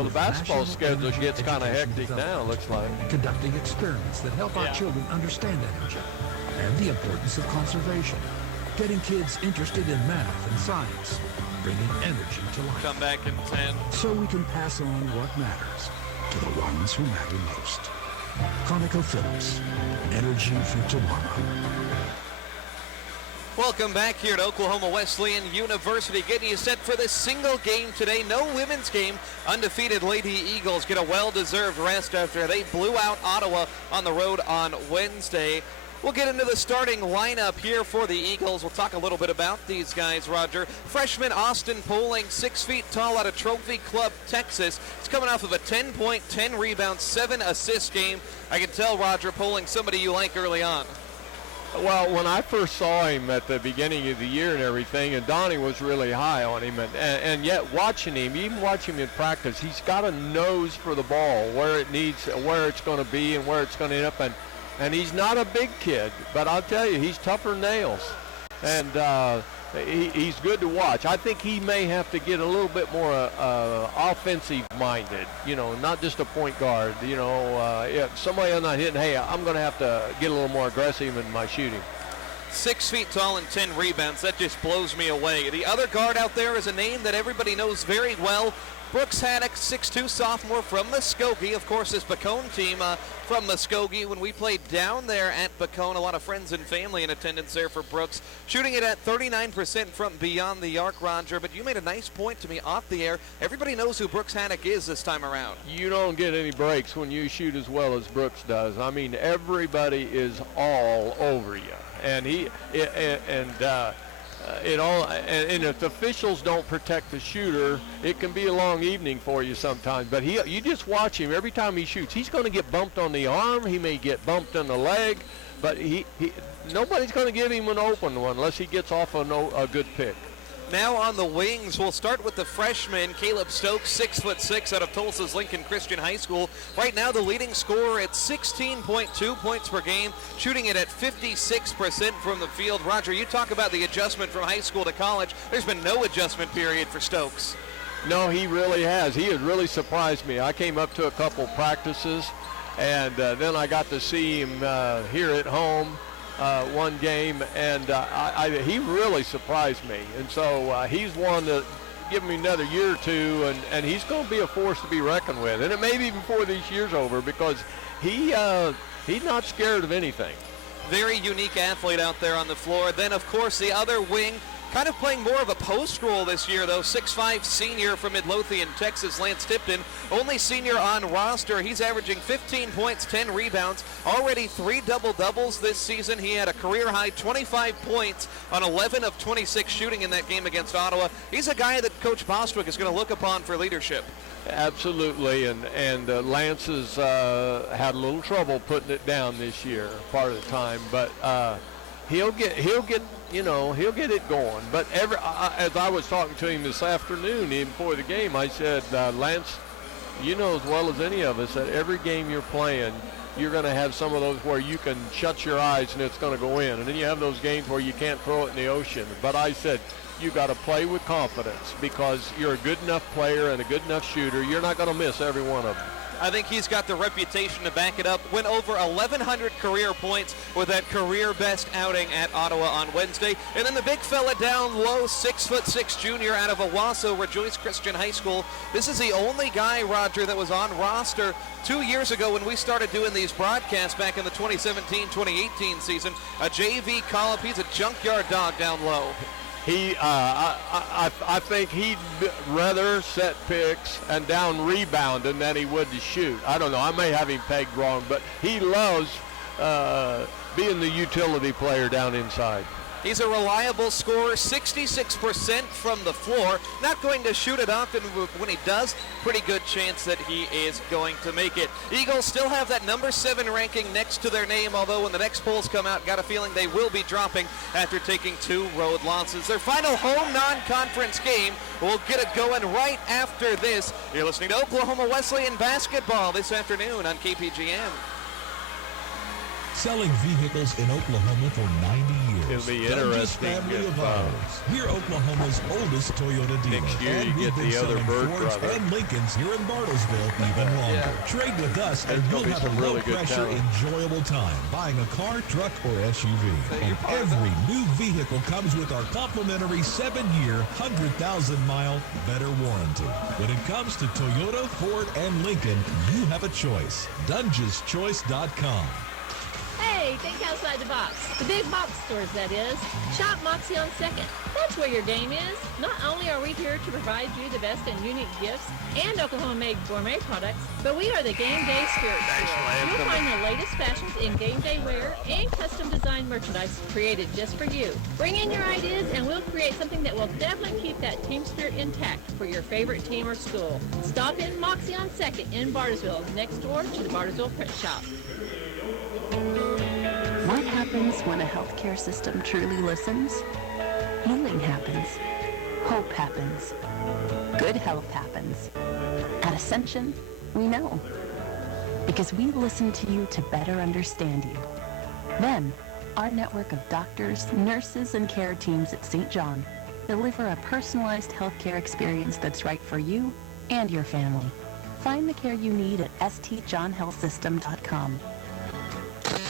Well, the basketball schedule gets kind of hectic now, looks like. Conducting experiments that help our children understand energy and the importance of conservation. Getting kids interested in math and science. Bringing energy to life. Come back in 10. So we can pass on what matters to the ones who matter most. ConocoPhillips. Energy for tomorrow. Welcome back here at Oklahoma Wesleyan University, getting you set for this single game today. No women's game. Undefeated Lady Eagles get a well-deserved rest after they blew out Ottawa on the road on Wednesday. We'll get into the starting lineup here for the Eagles. We'll talk a little bit about these guys, Roger. Freshman Austin Poling, 6 feet tall out of Trophy Club, Texas. He's coming off of a 10-point, 10 rebound, 7 assist game. I can tell, Roger, Poling, somebody you like early on. Well, when I first saw him at the beginning of the year and everything, and Donnie was really high on him, and yet watching him, even watching him in practice, he's got a nose for the ball, where it needs, where it's going to be and where it's going to end up. And he's not a big kid, but I'll tell you, he's tougher than nails. And he's good to watch. I think he may have to get a little bit more offensive-minded, you know, not just a point guard. You know, if somebody is not hitting, hey, I'm going to have to get a little more aggressive in my shooting. 6 feet tall and 10 rebounds. That just blows me away. The other guard out there is a name that everybody knows very well. Brooks Haddock, 6'2", sophomore from Muskogee. Of course, this Bacone team from Muskogee. When we played down there at Bacone, a lot of friends and family in attendance there for Brooks. Shooting it at 39% from beyond the arc, Roger. But you made a nice point to me off the air. Everybody knows who Brooks Haddock is this time around. You don't get any breaks when you shoot as well as Brooks does. I mean, everybody is all over you. And and if the officials don't protect the shooter, it can be a long evening for you sometimes. But you just watch him. Every time he shoots, he's going to get bumped on the arm. He may get bumped on the leg. But nobody's going to give him an open one unless he gets off a good pick. Now on the wings, we'll start with the freshman, Caleb Stokes, 6'6", out of Tulsa's Lincoln Christian High School. Right now, the leading scorer at 16.2 points per game, shooting it at 56% from the field. Roger, you talk about the adjustment from high school to college. There's been no adjustment period for Stokes. No, he really has. He has really surprised me. I came up to a couple practices, and then I got to see him here at home. One game, and he really surprised me. And so he's one to give me another year or two, and he's going to be a force to be reckoned with. And it may be before this year's over because he's not scared of anything. Very unique athlete out there on the floor. Then, of course, the other wing, kind of playing more of a post role this year, though. 6'5" senior from Midlothian, Texas, Lance Tipton. Only senior on roster. He's averaging 15 points, 10 rebounds. Already 3 double-doubles this season. He had a career-high 25 points on 11 of 26 shooting in that game against Ottawa. He's a guy that Coach Bostwick is going to look upon for leadership. Absolutely, and Lance has had a little trouble putting it down this year, part of the time, but he'll get it going. But as I was talking to him this afternoon, even before the game, I said, Lance, you know as well as any of us that every game you're playing, you're going to have some of those where you can shut your eyes and it's going to go in, and then you have those games where you can't throw it in the ocean. But I said, you got to play with confidence because you're a good enough player and a good enough shooter. You're not going to miss every one of them. I think he's got the reputation to back it up. Went over 1,100 career points with that career best outing at Ottawa on Wednesday. And then the big fella down low, 6'6" junior out of Owasso, Rejoice Christian High School. This is the only guy, Roger, that was on roster 2 years ago when we started doing these broadcasts back in the 2017-2018 season. A JV call-up. He's a junkyard dog down low. I think he'd rather set picks and down rebounding than he would to shoot. I don't know. I may have him pegged wrong, but he loves being the utility player down inside. He's a reliable scorer, 66% from the floor. Not going to shoot it often, but when he does, pretty good chance that he is going to make it. Eagles still have that number 7 ranking next to their name, although when the next polls come out, got a feeling they will be dropping after taking 2 road losses. Their final home non-conference game will get it going right after this. You're listening to Oklahoma Wesleyan basketball this afternoon on KPGM. selling vehicles in Oklahoma for 90 years. It'll be Dunge's interesting family if, of owners. We're Oklahoma's oldest Toyota dealer. next year and you we've get been the other selling Bird Fords brother. and Lincolns here in Bartlesville even longer. Trade with us and There's you'll gonna be have a some really good low-pressure, talent. enjoyable time buying a car, truck, or SUV. And every new vehicle comes with our complimentary 7-year, 100,000-mile better warranty. When it comes to Toyota, Ford, and Lincoln, you have a choice. DungesChoice.com. Hey, think outside the box. The big box stores, that is. Shop Moxie on 2nd. That's where your game is. Not only are we here to provide you the best and unique gifts and Oklahoma-made gourmet products, but we are the game day spirit store. You'll find the latest fashions in game day wear and custom design merchandise created just for you. Bring in your ideas and we'll create something that will definitely keep that team spirit intact for your favorite team or school. Stop in Moxie on 2nd in Bartlesville, next door to the Bartlesville Print Shop. What happens when a healthcare system truly listens? Healing happens. Hope happens. Good health happens. At Ascension, we know. Because we listen to you to better understand you. Then, our network of doctors, nurses, and care teams at St. John deliver a personalized healthcare experience that's right for you and your family. Find the care you need at stjohnhealthsystem.com.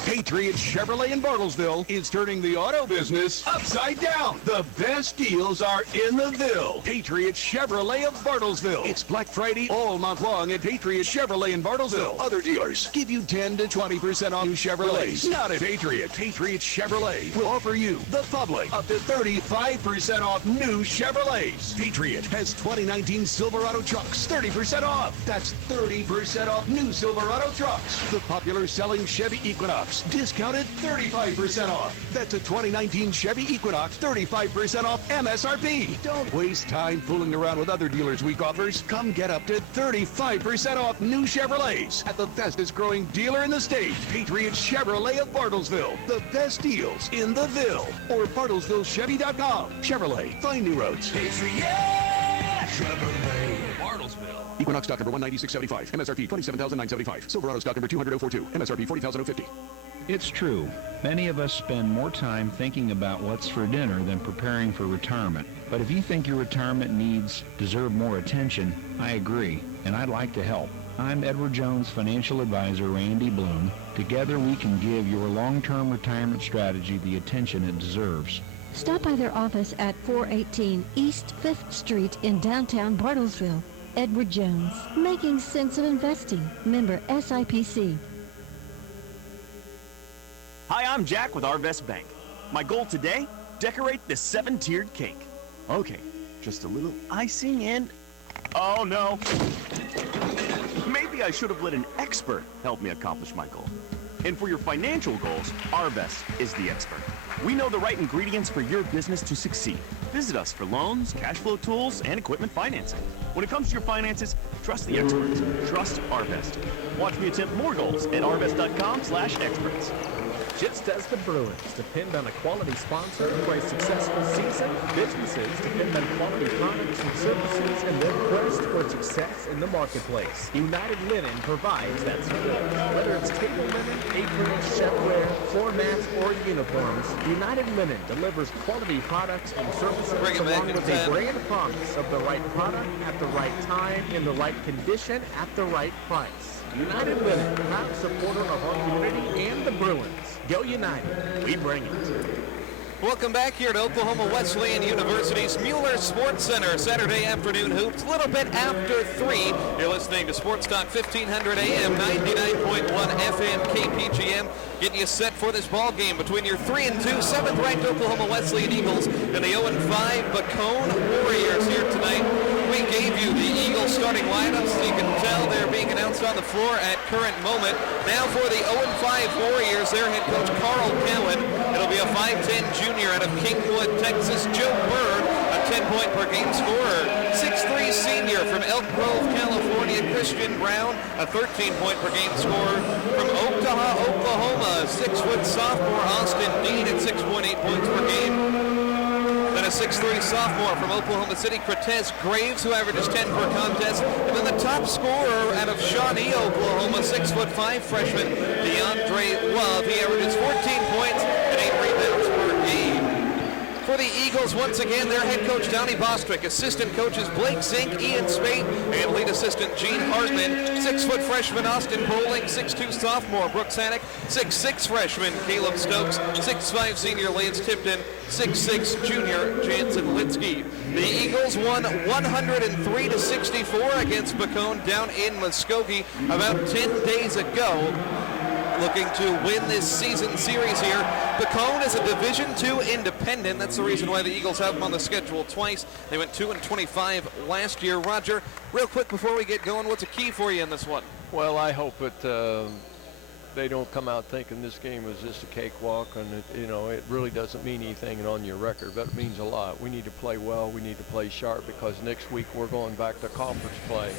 Patriot Chevrolet in Bartlesville is turning the auto business upside down. The best deals are in the Ville. Patriot Chevrolet of Bartlesville. It's Black Friday all month long at Patriot Chevrolet in Bartlesville. Other dealers give you 10 to 20% off new Chevrolets. Not at Patriot. Patriot Chevrolet will offer you, the public, up to 35% off new Chevrolets. Patriot has 2019 Silverado trucks, 30% off. That's 30% off new Silverado trucks. The popular selling Chevy Equinox, discounted 35% off. That's a 2019 Chevy Equinox, 35% off MSRP. Don't waste time fooling around with other dealers' week offers. Come get up to 35% off new Chevrolets at the fastest growing dealer in the state, Patriot Chevrolet of Bartlesville. The best deals in the Ville. Or BartlesvilleChevy.com. Chevrolet, find new roads. Patriot Chevrolet, Bartlesville. Equinox stock number 19675. MSRP 27,975. Silverado stock number 200,042. MSRP 40,050. It's true. Many of us spend more time thinking about what's for dinner than preparing for retirement. But if you think your retirement needs deserve more attention, I agree, and I'd like to help. I'm Edward Jones financial advisor Randy Bloom. Together we can give your long-term retirement strategy the attention it deserves. Stop by their office at 418 East 5th Street in downtown Bartlesville. Edward Jones, making sense of investing. Member SIPC. Hi, I'm Jack with Arvest Bank. My goal today, decorate this 7-tiered cake. Okay, just a little icing and... oh no. Maybe I should have let an expert help me accomplish my goal. And for your financial goals, Arvest is the expert. We know the right ingredients for your business to succeed. Visit us for loans, cash flow tools, and equipment financing. When it comes to your finances, trust the experts. Trust Arvest. Watch me attempt more goals at arvest.com/experts. Just as the Bruins depend on a quality sponsor for a successful season, businesses depend on quality products and services in their quest for success in the marketplace. United Linen provides that support. Whether it's table linen, aprons, chefware, floor mats, or uniforms, United Linen delivers quality products and services along with a brand promise of the right product at the right time, in the right condition, at the right price. United Linen, proud supporter of our community and the Bruins. Go United. We bring it. Welcome back here to Oklahoma Wesleyan University's Mueller Sports Center. Saturday afternoon hoops, a little bit after 3. You're listening to Sports Talk 1500 AM, 99.1 FM, KPGM. Getting you set for this ball game between your 3-2, 7th-ranked Oklahoma Wesleyan Eagles and the 0-5 Bacone Warriors here tonight. We gave you the Eagles starting lineups. You can tell they're being announced on the floor at current moment. Now for the 0-5 Warriors, their head coach Carl Cowan. It'll be a 5'10 junior out of Kingwood, Texas, Joe Bird, a 10-point-per-game scorer. 6'3 senior from Elk Grove, California, Christian Brown, a 13-point-per-game scorer. From Oklahoma, Oklahoma, 6-foot sophomore Austin Dean at 6.8 points per game. Then a a 6'3 sophomore from Oklahoma City, Cortez Graves, who averages 10 per contest. And then the top scorer out of Shawnee, Oklahoma, 6'5" freshman DeAndre Love. He averages 14 points and 8 rebounds per game. For the Eagles, once again, their head coach, Donnie Bostwick, assistant coaches Blake Zink, Ian Spate, and lead assistant Gene Hartman. 6' freshman Austin Bowling, 6'2 sophomore Brooks Haddock, 6'6 freshman Caleb Stokes, 6'5 senior Lance Tipton, 6'6 junior Jansen Litsky. The Eagles won 103-64 against Bacone down in Muskogee about 10 days ago. Looking to win this season series here. Bacone is a Division II independent. That's the reason why the Eagles have them on the schedule twice. They went 2-25 last year. Roger, real quick before we get going, what's a key for you in this one? Well, I hope that they don't come out thinking this game is just a cakewalk, and it really doesn't mean anything on your record, but it means a lot. We need to play well. We need to play sharp, because next week we're going back to conference play,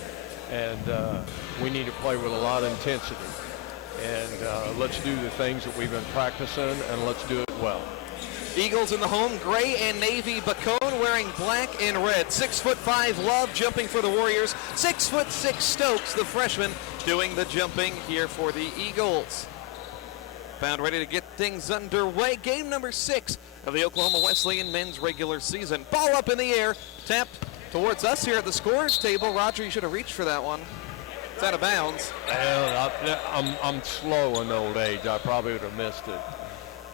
and we need to play with a lot of intensity. And let's do the things that we've been practicing, and let's do it well. Eagles in the home, gray and navy. Bacone wearing black and red. 6'5" Love jumping for the Warriors. 6'6" Stokes, the freshman, doing the jumping here for the Eagles. Bound ready to get things underway. Game number 6 of the Oklahoma Wesleyan men's regular season. Ball up in the air, tapped towards us here at the scorer's table. Roger, you should have reached for that one. It's out of bounds. I'm slow in old age. I probably would have missed it.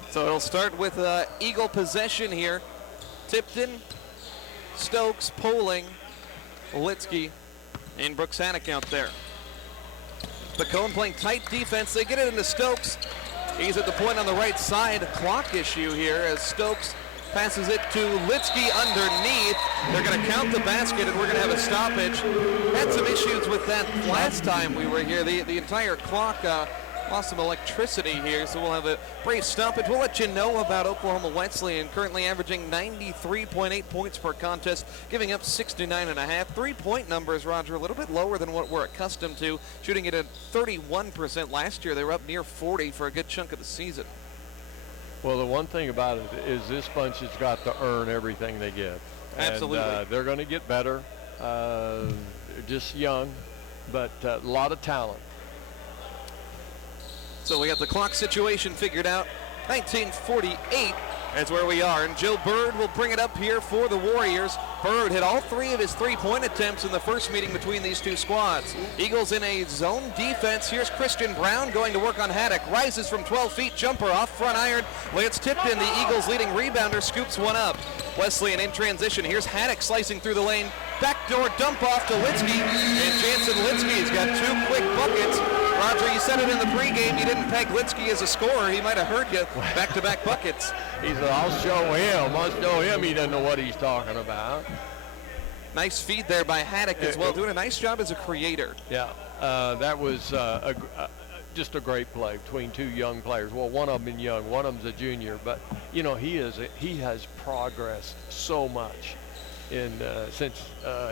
So it'll start with Eagle possession here. Tipton, Stokes, Poling, Litsky, and Brooks Haddock out there. Bacone playing tight defense. They get it into Stokes. He's at the point on the right side. Clock issue here as Stokes passes it to Litsky underneath. They're going to count the basket, and we're going to have a stoppage. Had some issues with that last time we were here. The entire clock lost some electricity here, so we'll have a brief stoppage. We'll let you know about Oklahoma Wesleyan, currently averaging 93.8 points per contest, giving up 69.5. 3-point numbers, Roger, a little bit lower than what we're accustomed to, shooting it at 31% last year. They were up near 40 for a good chunk of the season. Well, the one thing about it is this bunch has got to earn everything they get. Absolutely. And they're going to get better. Just young, but a lot of talent. So we got the clock situation figured out. 1948 is where we are, and Joe Bird will bring it up here for the Warriors. Bird hit all 3 of his 3-point attempts in the first meeting between these two squads. Eagles in a zone defense. Here's Christian Brown going to work on Haddock. Rises from 12 feet, jumper off front iron. Lance Tipton, the Eagles' leading rebounder, scoops one up. Wesleyan in transition. Here's Haddock slicing through the lane. Backdoor dump off to Litsky, and Jansen Litsky's got 2 quick buckets. Roger, you said it in the pregame. You didn't peg Litsky as a scorer. He might have heard you. Back-to-back buckets. He said, I'll show him. He doesn't know what he's talking about. Nice feed there by Haddock as well, doing a nice job as a creator. Yeah, that was just a great play between 2 young players. Well, one of them is young, one of them's a junior, but he has progressed so much since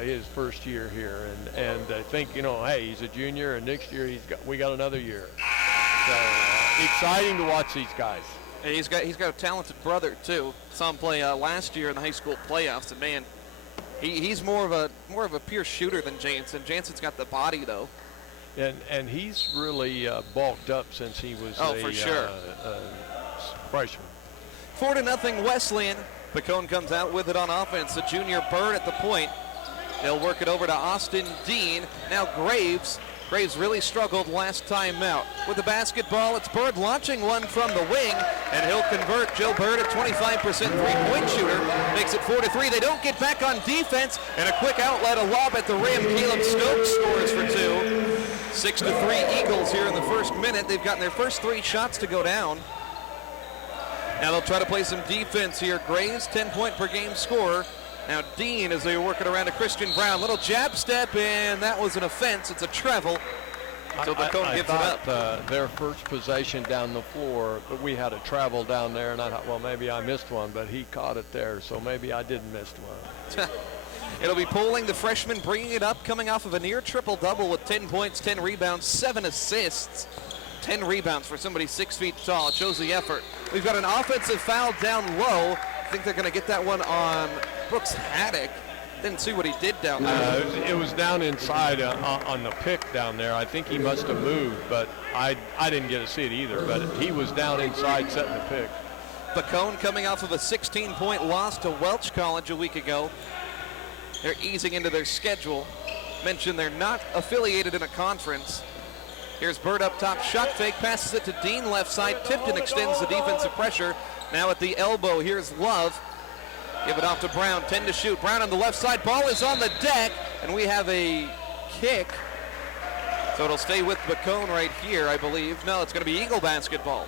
his first year here, and I think hey, he's a junior, and next year we got another year. So exciting to watch these guys. And he's got a talented brother too. Saw him play last year in the high school playoffs, and man, he's more of a pure shooter than Jansen. Jansen's got the body though. And he's really bulked up since he was for sure. Freshman. 4-0 Wesleyan. Bacone comes out with it on offense. The junior Bird at the point. They'll work it over to Austin Dean. Now Graves. Graves really struggled last time out. With the basketball, it's Bird launching one from the wing, and he'll convert. Joe Bird, a 25% three-point shooter, makes it 4-3. They don't get back on defense, and a quick outlet, a lob at the rim. Caleb Stokes scores for 2. 6-3 Eagles here in the first minute. They've gotten their first 3 shots to go down. Now they'll try to play some defense here. Graves, 10-point per game scorer. Now Dean, as they work it around to Christian Brown. Little jab step, and that was an offense. It's a travel. So Bacone gives it up. Their first possession down the floor, but we had a travel down there, and I thought, well, maybe I missed one, but he caught it there, so maybe I didn't miss one. It'll be Poling, the freshman, bringing it up, coming off of a near triple-double with 10 points, 10 rebounds, 7 assists. 10 rebounds for somebody 6 feet tall. It shows the effort. We've got an offensive foul down low. think they're going to get that one on Brooks Haddock. Didn't see what he did down there. It was down inside on the pick down there. I think he must have moved, but I didn't get to see it either. But he was down inside setting the pick. Bacone coming off of a 16-point loss to Welch College a week ago. They're easing into their schedule. Mentioned they're not affiliated in a conference. Here's Bird up top, shot fake, passes it to Dean left side. Tipton extends the defensive pressure. Now at the elbow, here's Love. Give it off to Brown, 10 to shoot. Brown on the left side, ball is on the deck, and we have a kick. So it'll stay with Bacone right here, I believe. No, it's going to be Eagle basketball.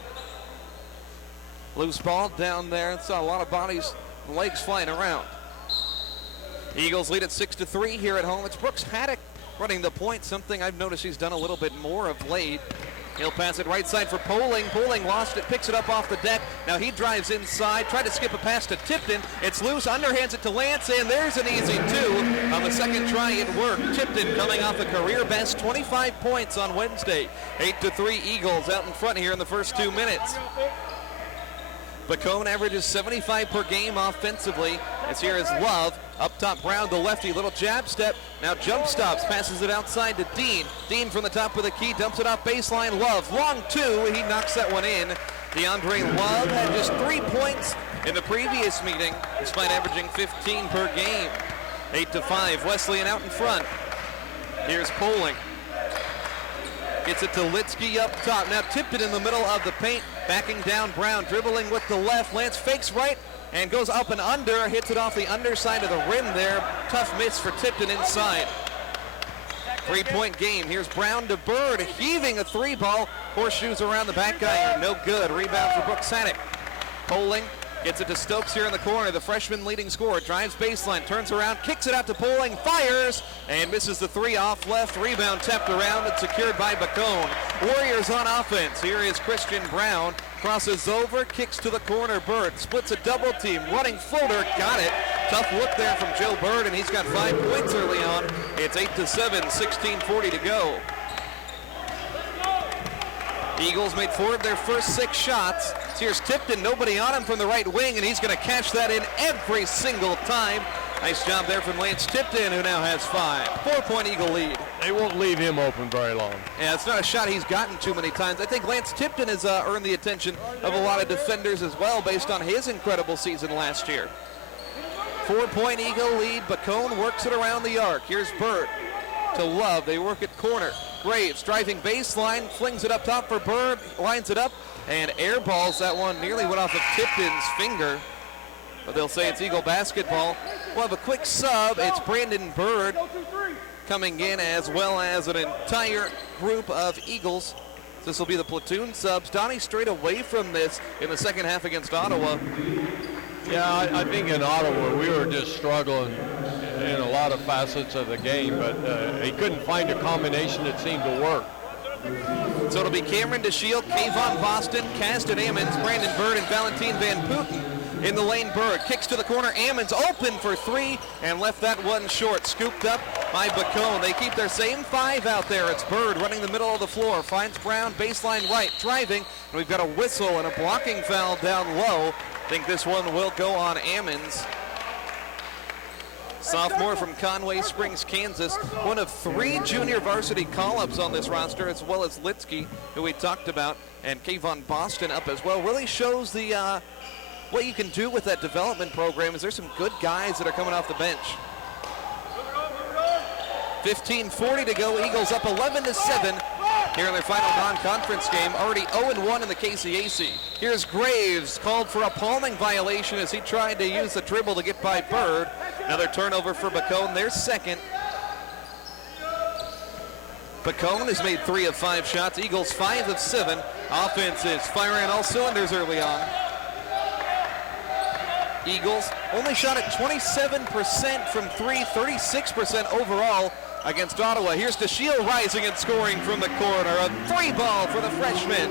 Loose ball down there. Saw a lot of bodies and legs flying around. Eagles lead at 6-3 here at home. It's Brooks Haddock running the point, something I've noticed he's done a little bit more of late. He'll pass it right side for Poling. Poling lost it, picks it up off the deck. Now he drives inside, tried to skip a pass to Tipton. It's loose, underhands it to Lance, and there's an easy two. On the second try, it worked. Tipton coming off a career best 25 points on Wednesday. 8-3 Eagles out in front here in the first 2 minutes. Bacone averages 75 per game offensively. As here is Love. Up top, Brown, the lefty, little jab step. Now jump stops, passes it outside to Dean. Dean from the top of the key, dumps it off baseline. Love, long two, he knocks that one in. DeAndre Love had just 3 points in the previous meeting, despite averaging 15 per game. 8-5, Wesleyan out in front. Here's Poling. Gets it to Litsky up top. Now Tipton in the middle of the paint, backing down Brown, dribbling with the left. Lance fakes right and goes up and under, hits it off the underside of the rim there. Tough miss for Tipton inside. 3-point game. Here's Brown to Bird, heaving a three ball. Horseshoes around the back guy, no good. Rebound for Brooks Haddock. Poling gets it to Stokes here in the corner. The freshman leading scorer drives baseline, turns around, kicks it out to Poling, fires, and misses the three off left. Rebound tapped around and secured by Bacone. Warriors on offense. Here is Christian Brown. Crosses over, kicks to the corner. Bird splits a double team. Running floater, got it. Tough look there from Joe Bird, and he's got 5 points early on. It's 8-7, 16:40 to go. Eagles made 4 of their first 6 shots. So here's Tipton, nobody on him from the right wing, and he's going to catch that in every single time. Nice job there from Lance Tipton, who now has 5. 4-point Eagle lead. They won't leave him open very long. Yeah, it's not a shot he's gotten too many times. I think Lance Tipton has earned the attention of a lot of defenders as well, based on his incredible season last year. 4-point Eagle lead. Bacone works it around the arc. Here's Bird to Love. They work at corner. Graves driving baseline, flings it up top for Bird, lines it up, and airballs that one. Nearly went off of Tipton's finger, but they'll say it's Eagle basketball. We'll have a quick sub. It's Brandon Bird coming in, as well as an entire group of Eagles. This will be the platoon subs. Donnie straight away from this in the second half against Ottawa. Yeah, I think in Ottawa we were just struggling in a lot of facets of the game, but he couldn't find a combination that seemed to work. So it'll be Cameron DeShield, Kayvon Boston, Caston Ammons, Brandon Bird, and Valentine Van Putten in the lane. Bird kicks to the corner. Ammons open for 3 and left that one short. Scooped up by Bacone. They keep their same 5 out there. It's Bird running the middle of the floor. Finds Brown, baseline right, driving. And we've got a whistle and a blocking foul down low. I think this one will go on Ammons. Sophomore from Conway Springs, Kansas. One of 3 junior varsity call-ups on this roster, as well as Litsky, who we talked about, and Kayvon Boston up as well. Really shows the what you can do with that development program. Is there some good guys that are coming off the bench? 15:40 to go. Eagles up 11-7 here in their final non-conference game. Already 0-1 in the KCAC. Here's Graves, called for a palming violation as he tried to use the dribble to get by Bird. Another turnover for Bacone, their second. Bacone has made 3 of 5 shots. Eagles 5 of 7. Offense is firing on all cylinders early on. Eagles only shot at 27% from 3, 36% overall against Ottawa. Here's DeShield rising and scoring from the corner. A 3-ball for the freshman.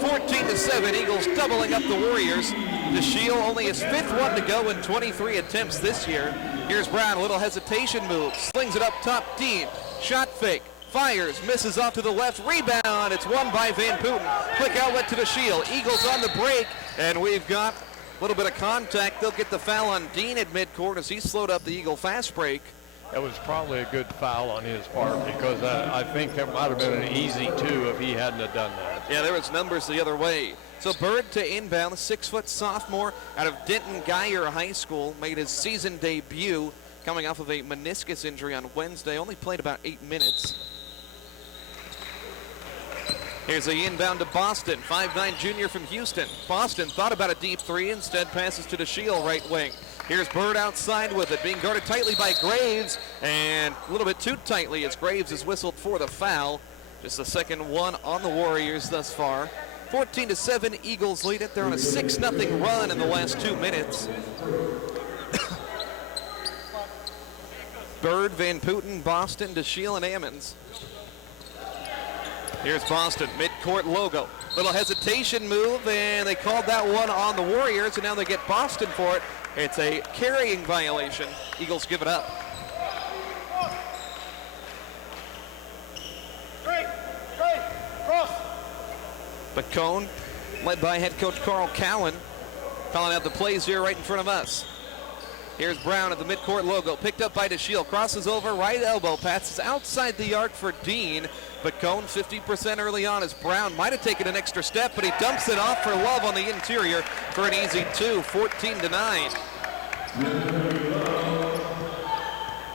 14-7, Eagles doubling up the Warriors. DeShield only his 5th one to go in 23 attempts this year. Here's Brown, a little hesitation move. Slings it up top, Dean. Shot fake. Fires, misses off to the left. Rebound, it's won by Van Putten. Quick outlet to DeShield. Eagles on the break, and we've got little bit of contact. They'll get the foul on Dean at midcourt as he slowed up the Eagle fast break. That was probably a good foul on his part because I think that might have been an easy 2 if he hadn't have done that. Yeah, there was numbers the other way. So Bird to inbound, the 6-foot sophomore out of Denton Geyer High School, made his season debut coming off of a meniscus injury on Wednesday. Only played about 8 minutes. Here's the inbound to Boston, 5'9" junior from Houston. Boston thought about a deep 3, instead passes to DeShiel, right wing. Here's Bird outside with it, being guarded tightly by Graves, and a little bit too tightly as Graves is whistled for the foul. Just the second one on the Warriors thus far. 14-7, Eagles lead it. They're on a 6-0 run in the last 2 minutes. Bird, Van Putten, Boston, DeShiel, and Ammons. Here's Boston, midcourt logo. Little hesitation move, and they called that one on the Warriors, and now they get Boston for it. It's a carrying violation. Eagles give it up. Bacone, led by head coach Carl Cowan, calling out the plays here right in front of us. Here's Brown at the midcourt logo, picked up by DeShiel, crosses over, right elbow, passes outside the arc for Dean. Bacone 50% early on as Brown might have taken an extra step, but he dumps it off for Love on the interior for an easy 2, 14-9.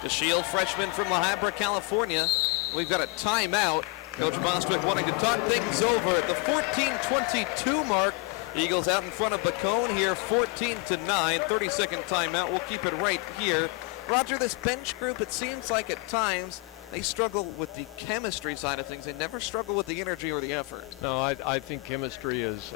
DeShiel, freshman from La Habra, California. We've got a timeout. Coach Bostwick wanting to talk things over at the 14:22 mark. Eagles out in front of Bacone here, 14-9, 30-second timeout. We'll keep it right here. Roger, this bench group, it seems like at times they struggle with the chemistry side of things. They never struggle with the energy or the effort. No, I think chemistry is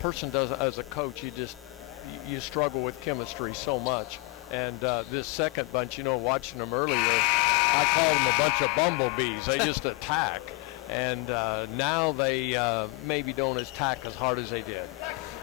person does, as a coach, you struggle with chemistry so much. And this second bunch, watching them earlier, I call them a bunch of bumblebees. They just attack. And now they maybe don't attack as hard as they did.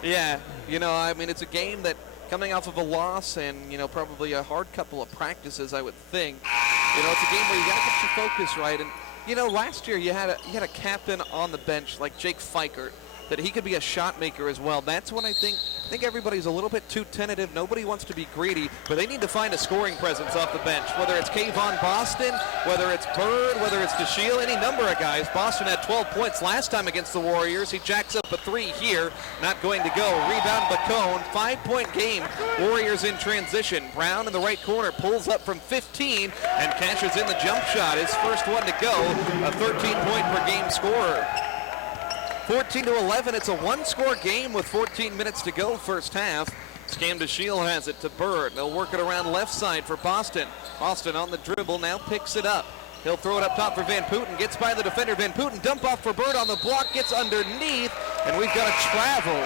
Yeah, it's a game that coming off of a loss and, probably a hard couple of practices, I would think. It's a game where you got to get your focus right. And, last year you had a captain on the bench like Jake Fikert, that he could be a shot maker as well. That's when I think everybody's a little bit too tentative. Nobody wants to be greedy, but they need to find a scoring presence off the bench, whether it's Kayvon Boston, whether it's Bird, whether it's DeShiel, any number of guys. Boston had 12 points last time against the Warriors. He jacks up a 3 here, not going to go. Rebound Bacone, 5-point game. Warriors in transition. Brown in the right corner pulls up from 15 and cashes in the jump shot. His first one to go, a 13-point per game scorer. 14-11, it's a one-score game with 14 minutes to go first half. Scam DeShiel has it to Bird. They'll work it around left side for Boston. Boston on the dribble, now picks it up. He'll throw it up top for Van Putten, gets by the defender. Van Putten, dump off for Bird on the block, gets underneath, and we've got a travel.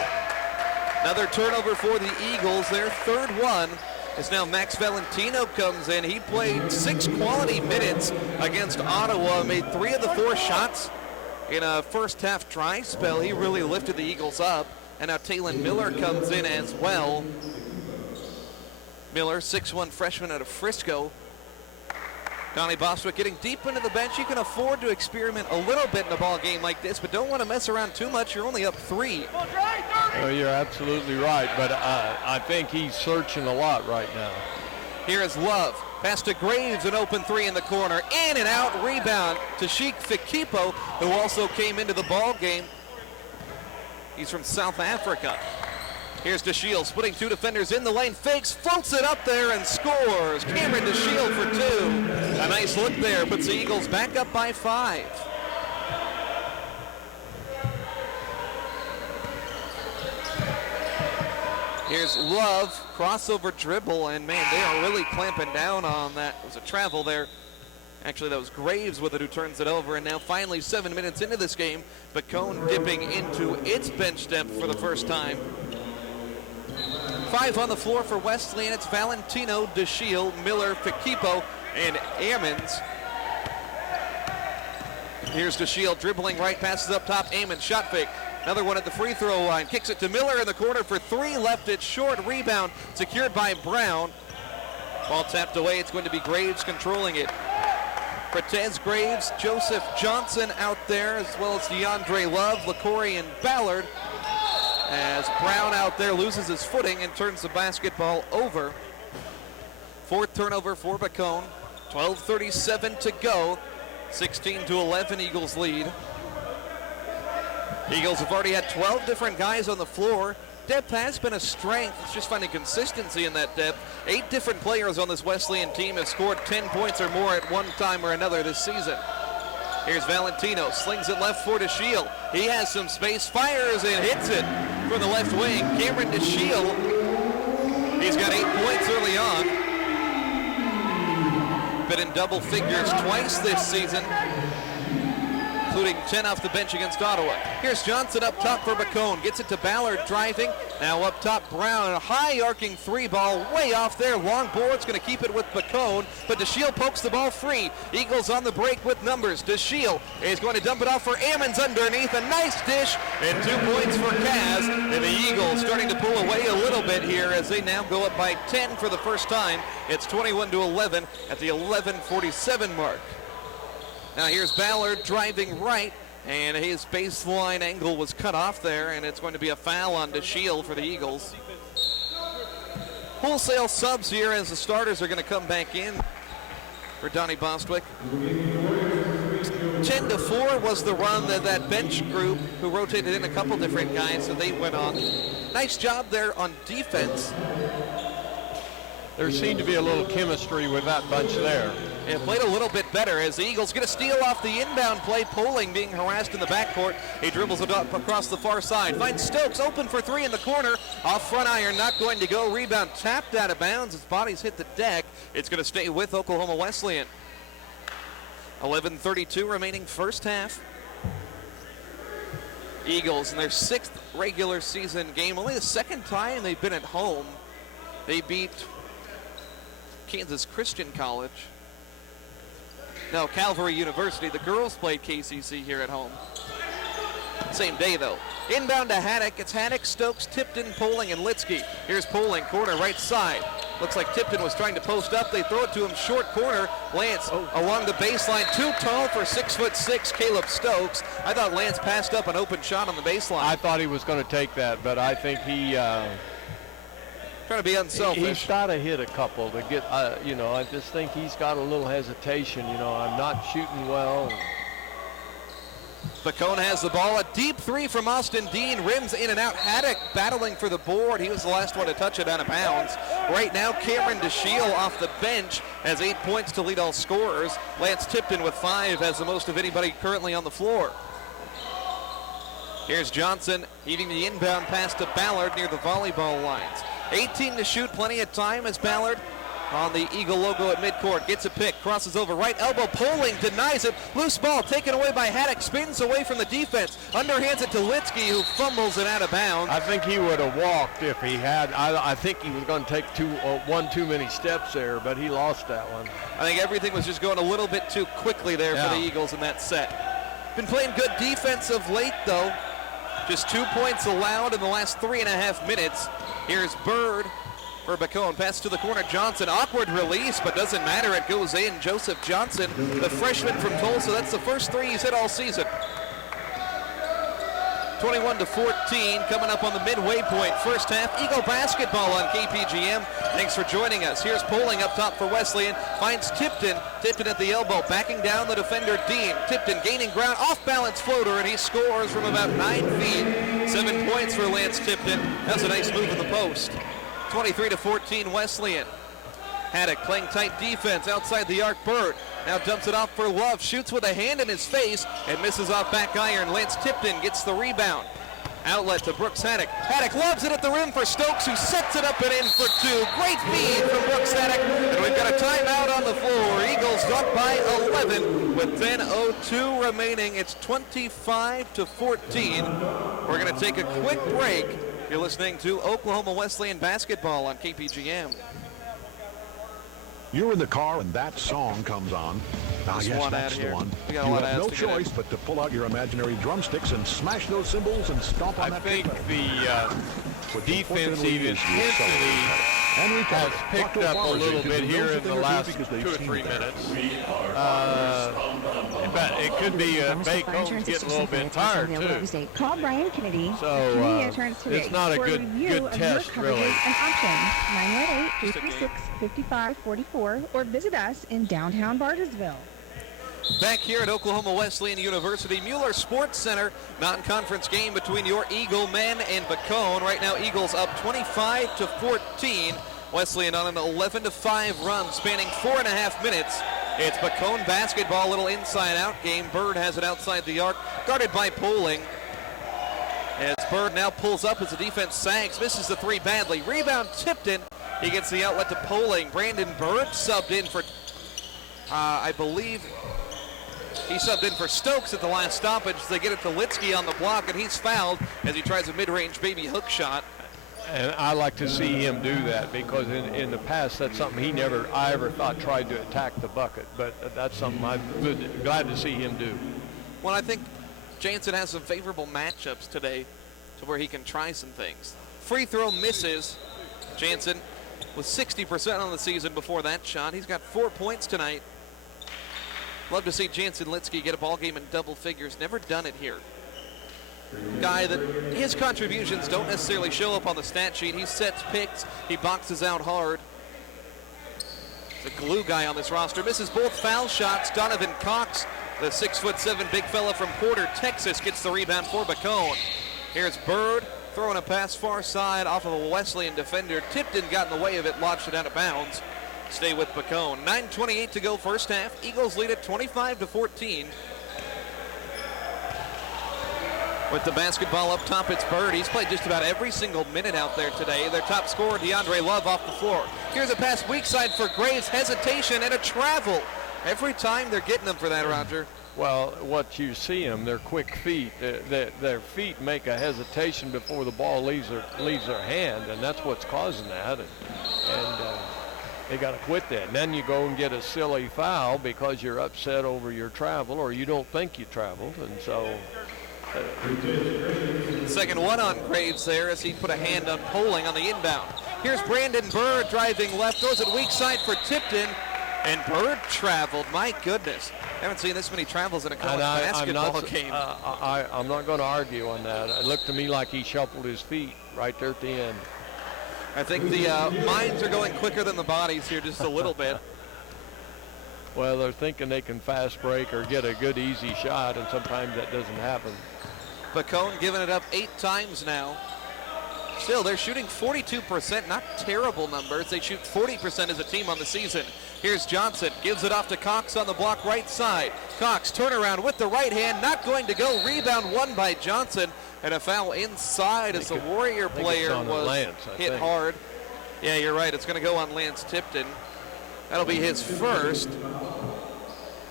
Another turnover for the Eagles, their third one. As now Max Valentino comes in. He played 6 quality minutes against Ottawa, made 3 of the 4 shots in a first half dry spell. He really lifted the Eagles up. And now Talon Miller comes in as well. Miller, 6'1" freshman out of Frisco. Donnie Bostwick getting deep into the bench. You can afford to experiment a little bit in a ball game like this, but don't want to mess around too much. You're only up 3. Oh, you're absolutely right, but I think he's searching a lot right now. Here is Love. Pass to Graves, an open 3 in the corner. In and out, rebound to Sheik Fikipo, who also came into the ball game. He's from South Africa. Here's DeShiel, splitting 2 defenders in the lane. Fakes, floats it up there and scores. Cameron DeShiel for 2. A nice look there, puts the Eagles back up by 5. Here's Love, crossover dribble, and man, they are really clamping down on that. It was a travel there. Actually, that was Graves with it who turns it over, and now finally 7 minutes into this game, Bacone dipping into its bench depth for the first time. 5 on the floor for Wesleyan. It's Valentino, DeShiel, Miller, Fikipo, and Ammons. Here's DeShiel dribbling right, passes up top. Ammons, shot fake. Another one at the free throw line. Kicks it to Miller in the corner for 3. Left it short. Rebound secured by Brown. Ball tapped away. It's going to be Graves controlling it. Cortez Graves, Joseph Johnson out there, as well as DeAndre Love, LaCory, and Ballard. as Brown out there loses his footing and turns the basketball over. Fourth turnover for Bacone. 12:37 to go. 16-11 Eagles lead. Eagles have already had 12 different guys on the floor. Depth has been a strength. It's just finding consistency in that depth. 8 different players on this Wesleyan team have scored 10 points or more at one time or another this season. Here's Valentino, slings it left for DeShiel. He has some space, fires and hits it for the left wing. Cameron DeShiel, he's got 8 points early on. Been in double figures twice this season, including 10 off the bench against Ottawa. Here's Johnson up top for Bacone. Gets it to Ballard driving. Now up top, Brown. A high arcing 3-ball way off there. Long board's going to keep it with Bacone, but DeShiel pokes the ball free. Eagles on the break with numbers. DeShiel is going to dump it off for Ammons underneath. A nice dish and 2 points for Kaz. And the Eagles starting to pull away a little bit here as they now go up by 10 for the first time. It's 21-11 at the 11:47 mark. Now here's Ballard driving right, and his baseline angle was cut off there, and it's going to be a foul on DeShiel for the Eagles. Wholesale subs here as the starters are going to come back in for Donnie Bostwick. 10-4 was the run that that bench group who rotated in a couple different guys, so they went on. Nice job there on defense. There seemed to be a little chemistry with that bunch there. And played a little bit better as the Eagles get a steal off the inbound play. Poling being harassed in the backcourt. He dribbles it up across the far side. Finds Stokes open for 3 in the corner. Off front iron, not going to go. Rebound tapped out of bounds. His body's hit the deck. It's going to stay with Oklahoma Wesleyan. 11:32 remaining first half. Eagles in their 6th regular season game. Only the second time they've been at home. They beat Kansas Christian College. No, Calvary University. The girls played KCC here at home. Same day, though. Inbound to Haddock. It's Haddock, Stokes, Tipton, Poling, and Litsky. Here's Poling, corner right side. Looks like Tipton was trying to post up. They throw it to him short corner. Lance along the baseline. Too tall for 6'6", Caleb Stokes. I thought Lance passed up an open shot on the baseline. I thought he was going to take that, but I think he... trying to be unselfish. He's got to hit a couple to get, you know, I just think he's got a little hesitation. You know, I'm not shooting well. Bacone has the ball. A deep 3 from Austin Dean. Rims in and out. Haddock battling for the board. He was the last one to touch it out of bounds. Right now, Cameron DeShiel off the bench has 8 points to lead all scorers. Lance Tipton with 5 has the most of anybody currently on the floor. Here's Johnson heaving the inbound pass to Ballard near the volleyball lines. 18 to shoot, plenty of time as Ballard on the Eagle logo at midcourt. Gets a pick, crosses over right elbow, Poling denies it. Loose ball taken away by Haddock, spins away from the defense. Underhands it to Litsky, who fumbles it out of bounds. I think he would have walked if he had. I think he was going to take one too many steps there, but he lost that one. I think everything was just going a little bit too quickly there for the Eagles in that set. Been playing good defense of late, though. Just 2 points allowed in the last 3.5 minutes. Here's Bird for Bacone. Pass to the corner. Johnson. Awkward release, but doesn't matter. It goes in. Joseph Johnson, the freshman from Tulsa. That's the first 3 he's hit all season. 21-14 coming up on the midway point. First half, Eagle basketball on KPGM. Thanks for joining us. Here's Poling up top for Wesleyan. Finds Tipton. Tipton at the elbow, backing down the defender, Dean. Tipton gaining ground, off-balance floater, and he scores from about 9 feet. 7 points for Lance Tipton. That was a nice move in the post. 23-14 Wesleyan. Haddock playing tight defense outside the arc. Bird now dumps it off for Love. Shoots with a hand in his face and misses off back iron. Lance Tipton gets the rebound. Outlet to Brooks Haddock. Haddock lobs it at the rim for Stokes, who sets it up and in for 2. Great feed from Brooks Haddock. And we've got a timeout on the floor. Eagles up by 11 with 10:02 remaining. It's 25-14. We're going to take a quick break. You're listening to Oklahoma Wesleyan basketball on KPGM. You're in the car and that song comes on. Yes, that's the one. You have no choice but to pull out your imaginary drumsticks and smash those cymbals and stomp on that. I think the defensive intensity has picked up a little bit here in the last 2 or 3 minutes. But it could be Bacone getting a little bit tired too. Call Brian Kennedy. So it's not a good test, really. And options 918-836-5544 or visit us in downtown Bartlesville. Back here at Oklahoma Wesleyan University, Mueller Sports Center, non-conference game between your Eagle men and Bacone. Right now, Eagles up 25-14. Wesleyan on an 11-5 run spanning 4.5 minutes. It's Bacone basketball, a little inside-out game. Bird has it outside the arc, guarded by Poling. As Bird now pulls up as the defense sags, misses the three badly. Rebound Tipton. He gets the outlet to Poling. Brandon Bird subbed in for, I believe, he subbed in for Stokes at the last stoppage. They get it to Litsky on the block, and he's fouled as he tries a mid-range baby hook shot. And I like to see him do that because in the past, that's something I ever thought tried to attack the bucket. But that's something I'm glad to see him do. Well, I think Jansen has some favorable matchups today to where he can try some things. Free throw misses. Jansen was 60% on the season before that shot. He's got 4 points tonight. Love to see Jansen Litsky get a ball game in double figures. Never done it here. Guy that his contributions don't necessarily show up on the stat sheet. He sets picks. He boxes out hard. The glue guy on this roster. Misses both foul shots. Donovan Cox, the 6'7" big fella from Porter, Texas, gets the rebound for Bacone. Here's Bird throwing a pass far side off of a Wesleyan defender. Tipton got in the way of it, launched it out of bounds. Stay with Bacone. 9:28 to go first half. Eagles lead at 25-14. With the basketball up top, it's Bird. He's played just about every single minute out there today. Their top scorer, DeAndre Love, off the floor. Here's a pass weak side for Graves. Hesitation and a travel. Every time they're getting them for that, Roger. Well, what you see them, their quick feet. Their feet make a hesitation before the ball leaves their hand, and that's what's causing that. And they got to quit that. And then you go and get a silly foul because you're upset over your travel or you don't think you traveled, and so. Second one on Graves there as he put a hand on Poling on the inbound. Here's Brandon Bird driving left, throws it weak side for Tipton, and Bird traveled. My goodness, I haven't seen this many travels in a college basketball game. I'm not going to argue on that. It looked to me like he shuffled his feet right there at the end. I think the minds are going quicker than the bodies here just a little bit. Well, they're thinking they can fast break or get a good easy shot, and sometimes that doesn't happen. Bacone giving it up 8 times now. Still, they're shooting 42%, not terrible numbers. They shoot 40% as a team on the season. Here's Johnson, gives it off to Cox on the block right side. Cox turnaround with the right hand, not going to go. Rebound won by Johnson, and a foul inside as the Warrior player was hit hard. Yeah, you're right. It's going to go on Lance Tipton. That'll be his first.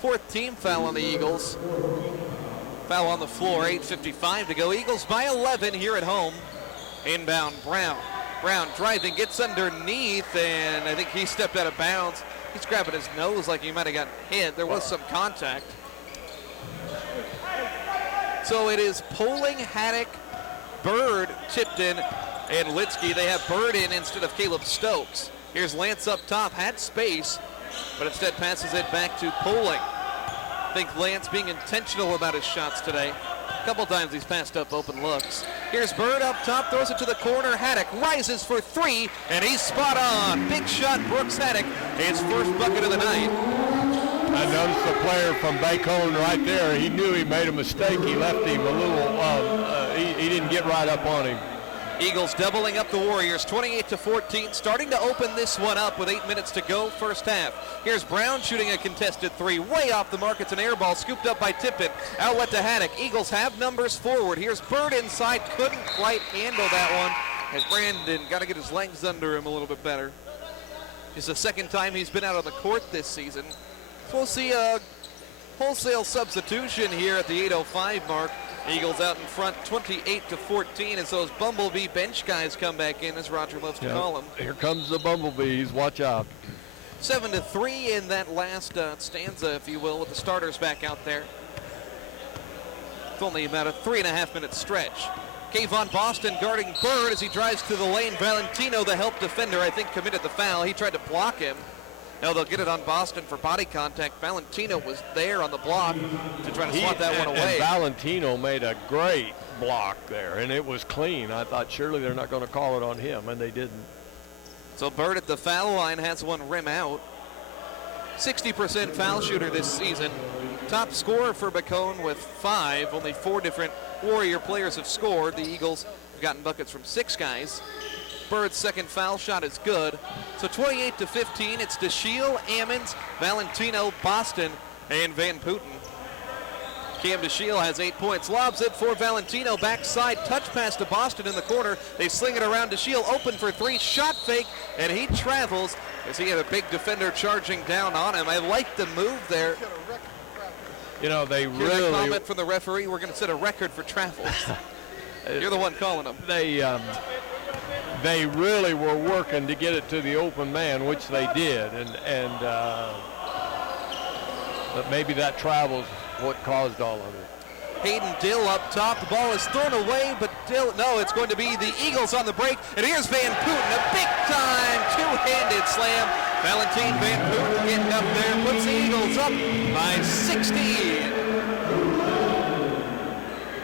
4th team foul on the Eagles. Foul on the floor, 8:55 to go. Eagles by 11 here at home. Inbound, Brown. Brown driving, gets underneath, and I think he stepped out of bounds. He's grabbing his nose like he might have gotten hit. There was some contact. So it is Poling, Haddock, Bird, Tipton, and Litsky. They have Bird in instead of Caleb Stokes. Here's Lance up top, had space, but instead passes it back to Poling. I think Lance being intentional about his shots today. A couple times he's passed up open looks. Here's Bird up top, throws it to the corner. Haddock rises for 3, and he's spot on. Big shot, Brooks Haddock, his first bucket of the night. I noticed the player from Bacone right there. He knew he made a mistake. He left him a little, he didn't get right up on him. Eagles doubling up the Warriors, 28-14, starting to open this one up with 8 minutes to go first half. Here's Brown shooting a contested 3, way off the mark. It's an air ball, scooped up by Tipton. Outlet to Haddock. Eagles have numbers forward. Here's Bird inside, couldn't quite handle that one. As Brandon got to get his legs under him a little bit better. It's the second time he's been out on the court this season. So we'll see a wholesale substitution here at the 8:05 mark. Eagles out in front 28-14 as those Bumblebee bench guys come back in, as Roger loves to call them. Here comes the Bumblebees, watch out. 7-3 in that last stanza, if you will, with the starters back out there. It's only about a 3.5 minute stretch. Kayvon Boston guarding Bird as he drives to the lane. Valentino, the help defender, I think committed the foul. He tried to block him. No, they'll get it on Boston for body contact. Valentino was there on the block to try to swat that one away. And Valentino made a great block there, and it was clean. I thought surely they're not going to call it on him, and they didn't. So Bird at the foul line has one rim out. 60% foul shooter this season. Top scorer for Bacone with 5. Only 4 different Warrior players have scored. The Eagles have gotten buckets from 6 guys. Bird's second foul shot is good. So 28-15, it's DeShiel, Ammons, Valentino, Boston, and Van Putten. Cam DeShiel has 8 points. Lobs it for Valentino. Backside touch pass to Boston in the corner. They sling it around. DeShiel open for 3. Shot fake, and he travels as he had a big defender charging down on him. I like the move there. You know, they Here's really... a comment from the referee. We're going to set a record for travels. You're the one calling them. They really were working to get it to the open man, which they did, but maybe that travel's what caused all of it. Hayden Dill up top. The ball is thrown away, but Dill, no, it's going to be the Eagles on the break. And here's Van Putten, a big-time two-handed slam. Valentine Van Putten getting up there, puts the Eagles up by 16.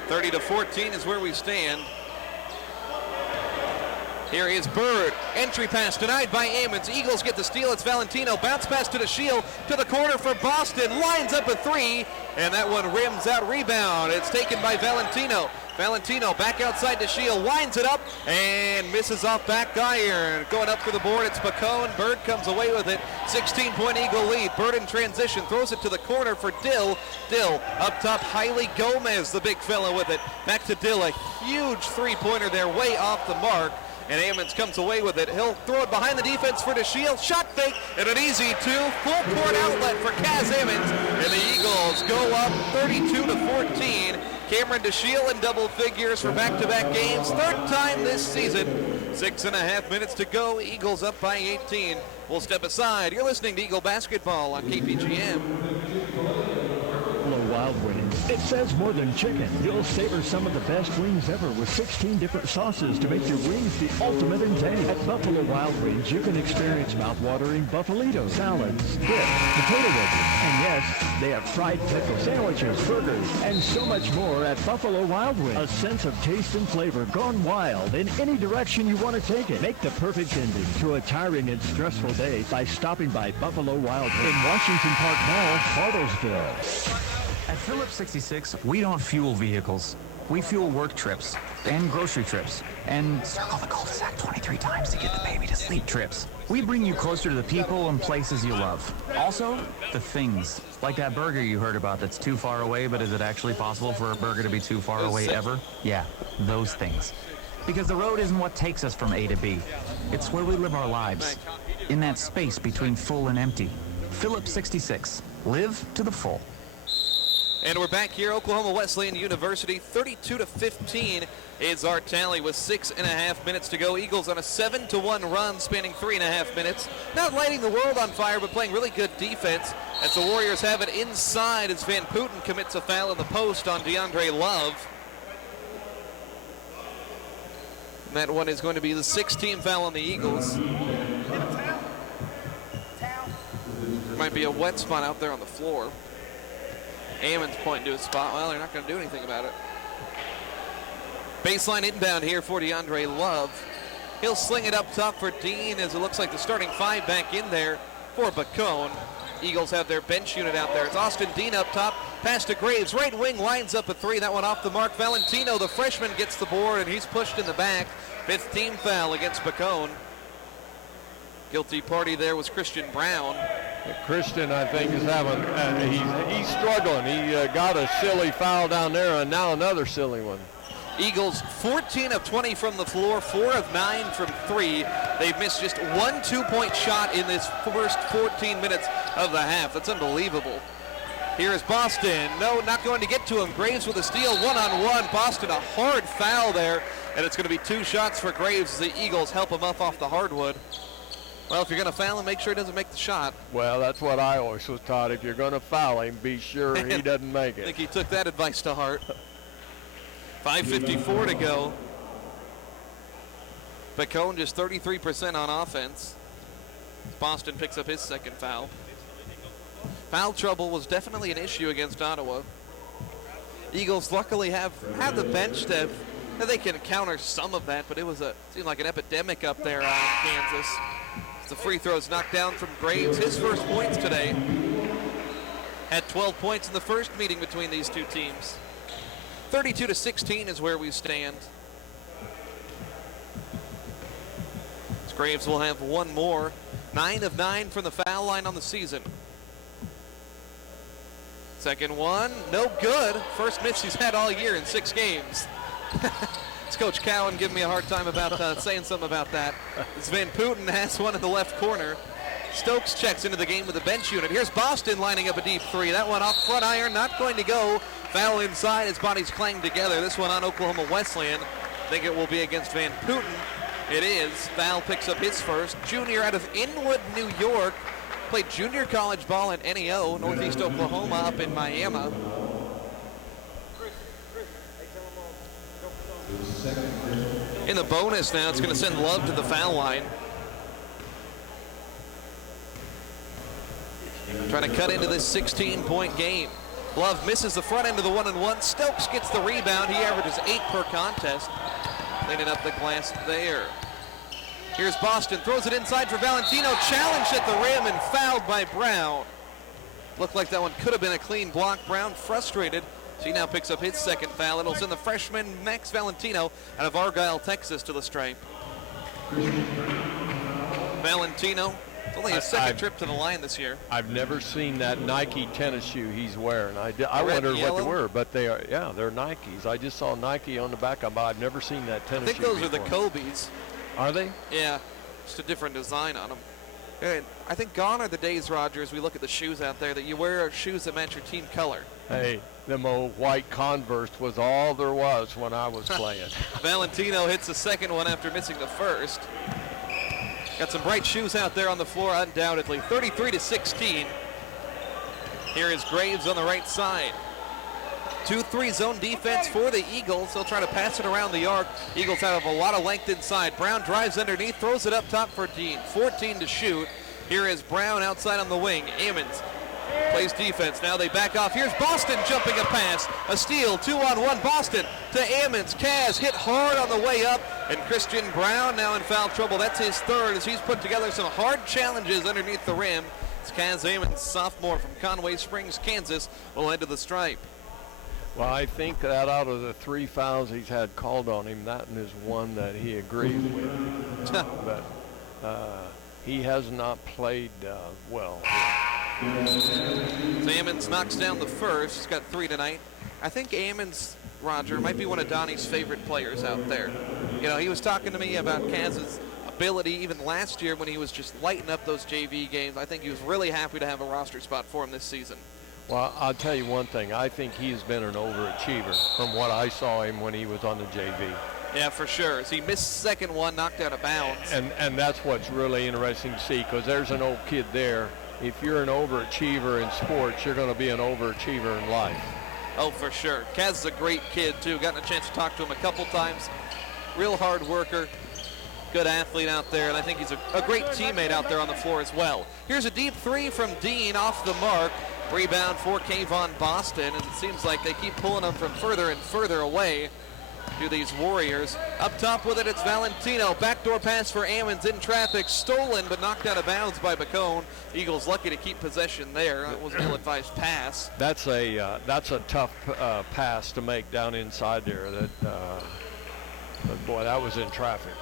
30-14 is where we stand. Here is Bird. Entry pass denied by Ammons. Eagles get the steal. It's Valentino. Bounce pass to DeShiel. To the corner for Boston. Lines up a 3. And that one rims out. Rebound. It's taken by Valentino. Valentino back outside DeShiel. Winds it up and misses off back iron. Going up for the board. It's Bacone. Bird comes away with it. 16-point Eagle lead. Bird in transition. Throws it to the corner for Dill. Dill up top. Haile Gomez, the big fella with it. Back to Dill. A huge three-pointer there. Way off the mark. And Ammons comes away with it. He'll throw it behind the defense for DeShiel. Shot fake and an easy 2. Full court outlet for Kaz Ammons. And the Eagles go up 32-14. Cameron DeShiel in double figures for back-to-back games. 3rd time this season. 6.5 minutes to go. Eagles up by 18. We'll step aside. You're listening to Eagle Basketball on KPGM. Buffalo Wild Wings. It says more than chicken. You'll savor some of the best wings ever with 16 different sauces to make your wings the ultimate in taste. At Buffalo Wild Wings, you can experience mouth-watering buffalitos, salads, dips, potato wedges, and yes, they have fried pickle sandwiches, burgers, and so much more at Buffalo Wild Wings. A sense of taste and flavor gone wild in any direction you want to take it. Make the perfect ending to a tiring and stressful day by stopping by Buffalo Wild Wings in Washington Park Mall, Bartlesville. At Phillips 66, we don't fuel vehicles. We fuel work trips and grocery trips and circle the cul-de-sac 23 times to get the baby to sleep trips. We bring you closer to the people and places you love. Also, the things. Like that burger you heard about that's too far away, but is it actually possible for a burger to be too far away ever? Yeah, those things. Because the road isn't what takes us from A to B. It's where we live our lives. In that space between full and empty. Phillips 66. Live to the full. And we're back here, Oklahoma Wesleyan University, 32-15 is our tally with 6.5 minutes to go. Eagles on a 7-1 run spanning 3.5 minutes. Not lighting the world on fire, but playing really good defense as the Warriors have it inside as Van Putten commits a foul in the post on DeAndre Love. And that one is going to be the 6th-team foul on the Eagles. Might be a wet spot out there on the floor. Ammons pointing to a spot. Well, they're not going to do anything about it. Baseline inbound here for DeAndre Love. He'll sling it up top for Dean as it looks like the starting 5 back in there for Bacone. Eagles have their bench unit out there. It's Austin Dean up top. Pass to Graves. Right wing lines up a 3. That one off the mark. Valentino, the freshman, gets the board, and he's pushed in the back. 5th-team foul against Bacone. Guilty party there was Christian Brown. Christian, I think, is having, he's struggling. He got a silly foul down there, and now another silly one. Eagles 14 of 20 from the floor, 4 of 9 from 3. They've missed just one 2-point shot in this first 14 minutes of the half. That's unbelievable. Here is Boston. No, not going to get to him. Graves with a steal, one-on-one. Boston, a hard foul there, and it's going to be 2 shots for Graves as the Eagles help him up off the hardwood. Well, if you're going to foul him, make sure he doesn't make the shot. Well, that's what I always was taught. If you're going to foul him, be sure he doesn't make it. I think he took that advice to heart. 5:54 to go. Bacone just 33% on offense. Boston picks up his second foul. Foul trouble was definitely an issue against Ottawa. Eagles luckily have the bench that they can counter some of that, but it seemed like an epidemic up there on Kansas. As the free throws knocked down from Graves, his first points today. Had 12 points in the first meeting between these two teams. 32-16 is where we stand. As Graves will have one more. 9 of 9 from the foul line on the season. Second one, no good. First miss he's had all year in 6 games. It's Coach Cowan giving me a hard time about saying something about that. As Van Putten has one in the left corner. Stokes checks into the game with the bench unit. Here's Boston lining up a deep three. That one off front iron, not going to go. Foul inside as bodies clang together. This one on Oklahoma Wesleyan. I think it will be against Van Putten. It is. Val picks up his first. Junior out of Inwood, New York. Played junior college ball at NEO, Northeast Oklahoma, up in Miami. In the bonus now, it's going to send Love to the foul line. Trying to cut into this 16-point game. Love misses the front end of the 1-and-1. Stokes gets the rebound. He averages 8 per contest. Cleaning up the glass there. Here's Boston, throws it inside for Valentino, challenged at the rim and fouled by Brown. Looked like that one could have been a clean block. Brown frustrated. He now picks up his second foul. It'll send the freshman Max Valentino out of Argyle, Texas to the stripe. Valentino, it's only his second trip to the line this year. I've never seen that Nike tennis shoe he's wearing. I wondered what they were, but they are, yeah, they're Nikes. I just saw Nike on the back of them, but I've never seen that tennis shoe. I think those are the Kobe's. Are they? Yeah, just a different design on them. And I think gone are the days, Roger, as we look at the shoes out there, that you wear shoes that match your team color. Hey, them old white Converse was all there was when I was playing. Valentino hits the second one after missing the first. Got some bright shoes out there on the floor, undoubtedly. 33-16. Here is Graves on the right side. 2-3 zone defense for the Eagles. They'll try to pass it around the arc. Eagles have a lot of length inside. Brown drives underneath, throws it up top for Dean. 14 to shoot. Here is Brown outside on the wing. Ammons plays defense. Now they back off. Here's Boston jumping a pass. A steal, 2-on-1. Boston to Ammons. Kaz hit hard on the way up. And Christian Brown now in foul trouble. That's his third as he's put together some hard challenges underneath the rim. It's Kaz Ammons, sophomore from Conway Springs, Kansas, will head to the stripe. Well, I think that out of the 3 fouls he's had called on him, that is one that he agrees with. But he has not played well. Ammons knocks down the first. He's got 3 tonight. I think Ammons, Roger, might be one of Donnie's favorite players out there. You know, he was talking to me about Kaz's ability even last year when he was just lighting up those JV games. I think he was really happy to have a roster spot for him this season. Well, I'll tell you one thing. I think he's been an overachiever from what I saw him when he was on the JV. Yeah, for sure. As he missed second one, knocked out of bounds. And that's what's really interesting to see, because there's an old kid there. If you're an overachiever in sports, you're going to be an overachiever in life. Oh, for sure. Kaz is a great kid, too. Gotten a chance to talk to him a couple times. Real hard worker. Good athlete out there, and I think he's a great teammate out there on the floor as well. Here's a deep three from Dean off the mark. Rebound for Kayvon Boston, and it seems like they keep pulling them from further and further away to these Warriors. Up top with it, it's Valentino. Backdoor pass for Ammons in traffic. Stolen, but knocked out of bounds by Bacone. Eagles lucky to keep possession there. It was an ill-advised pass. That's a tough pass to make down inside there. But boy, that was in traffic.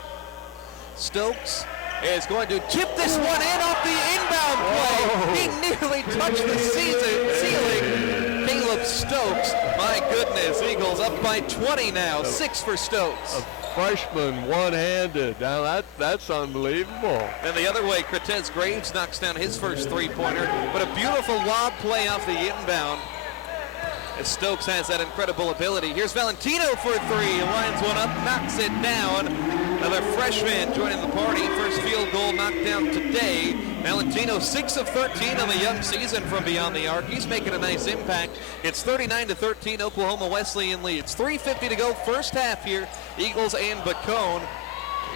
Stokes is going to tip this one in off the inbound play. He nearly touched the ceiling. Caleb Stokes, my goodness, Eagles up by 20 now, 6 for Stokes. A freshman one-handed, now that's unbelievable. And the other way, Cortez Graves knocks down his first three-pointer, but a beautiful lob play off the inbound. As Stokes has that incredible ability. Here's Valentino for 3, lines one up, knocks it down. Another freshman joining the party. First field goal knocked down today. Valentino 6 of 13 on the young season from beyond the arc. He's making a nice impact. It's 39-13, Oklahoma Wesleyan leads. 3:50 to go, first half here. Eagles and Bacone.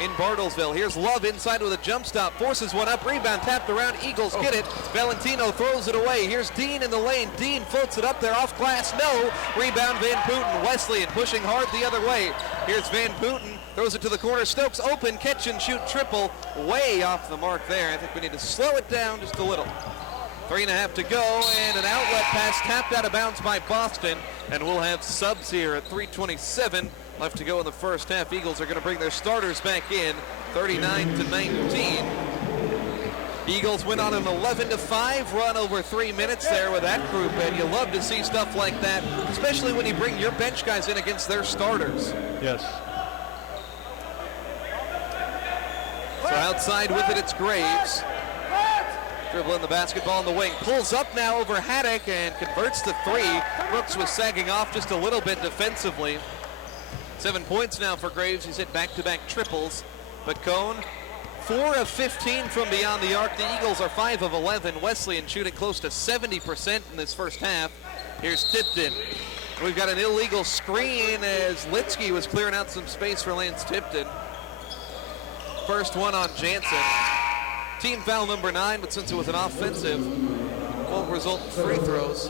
in Bartlesville. Here's Love inside with a jump stop, forces one up, rebound tapped around, Eagles get it. Valentino throws it away. Here's Dean in the lane. Dean floats it up there off glass, no. Rebound Van Putten. Wesleyan pushing hard the other way. Here's Van Putten, throws it to the corner. Stokes open, catch and shoot triple, way off the mark there. I think we need to slow it down just a little. 3.5 to go, and an outlet pass tapped out of bounds by Boston, and we'll have subs here at 3:27 left to go in the first half. Eagles are going to bring their starters back in, 39-19. Eagles went on an 11-5 run over 3 minutes there with that group, and you love to see stuff like that, especially when you bring your bench guys in against their starters. Yes. So outside with it, it's Graves. Dribbling the basketball in the wing. Pulls up now over Haddock and converts to 3. Brooks was sagging off just a little bit defensively. 7 points now for Graves. He's hit back-to-back triples. Bacone, 4 of 15 from beyond the arc. The Eagles are 5 of 11. Wesleyan shooting close to 70% in this first half. Here's Tipton. We've got an illegal screen as Litsky was clearing out some space for Lance Tipton. First one on Jansen. Team foul number 9, but since it was an offensive, won't result in free throws.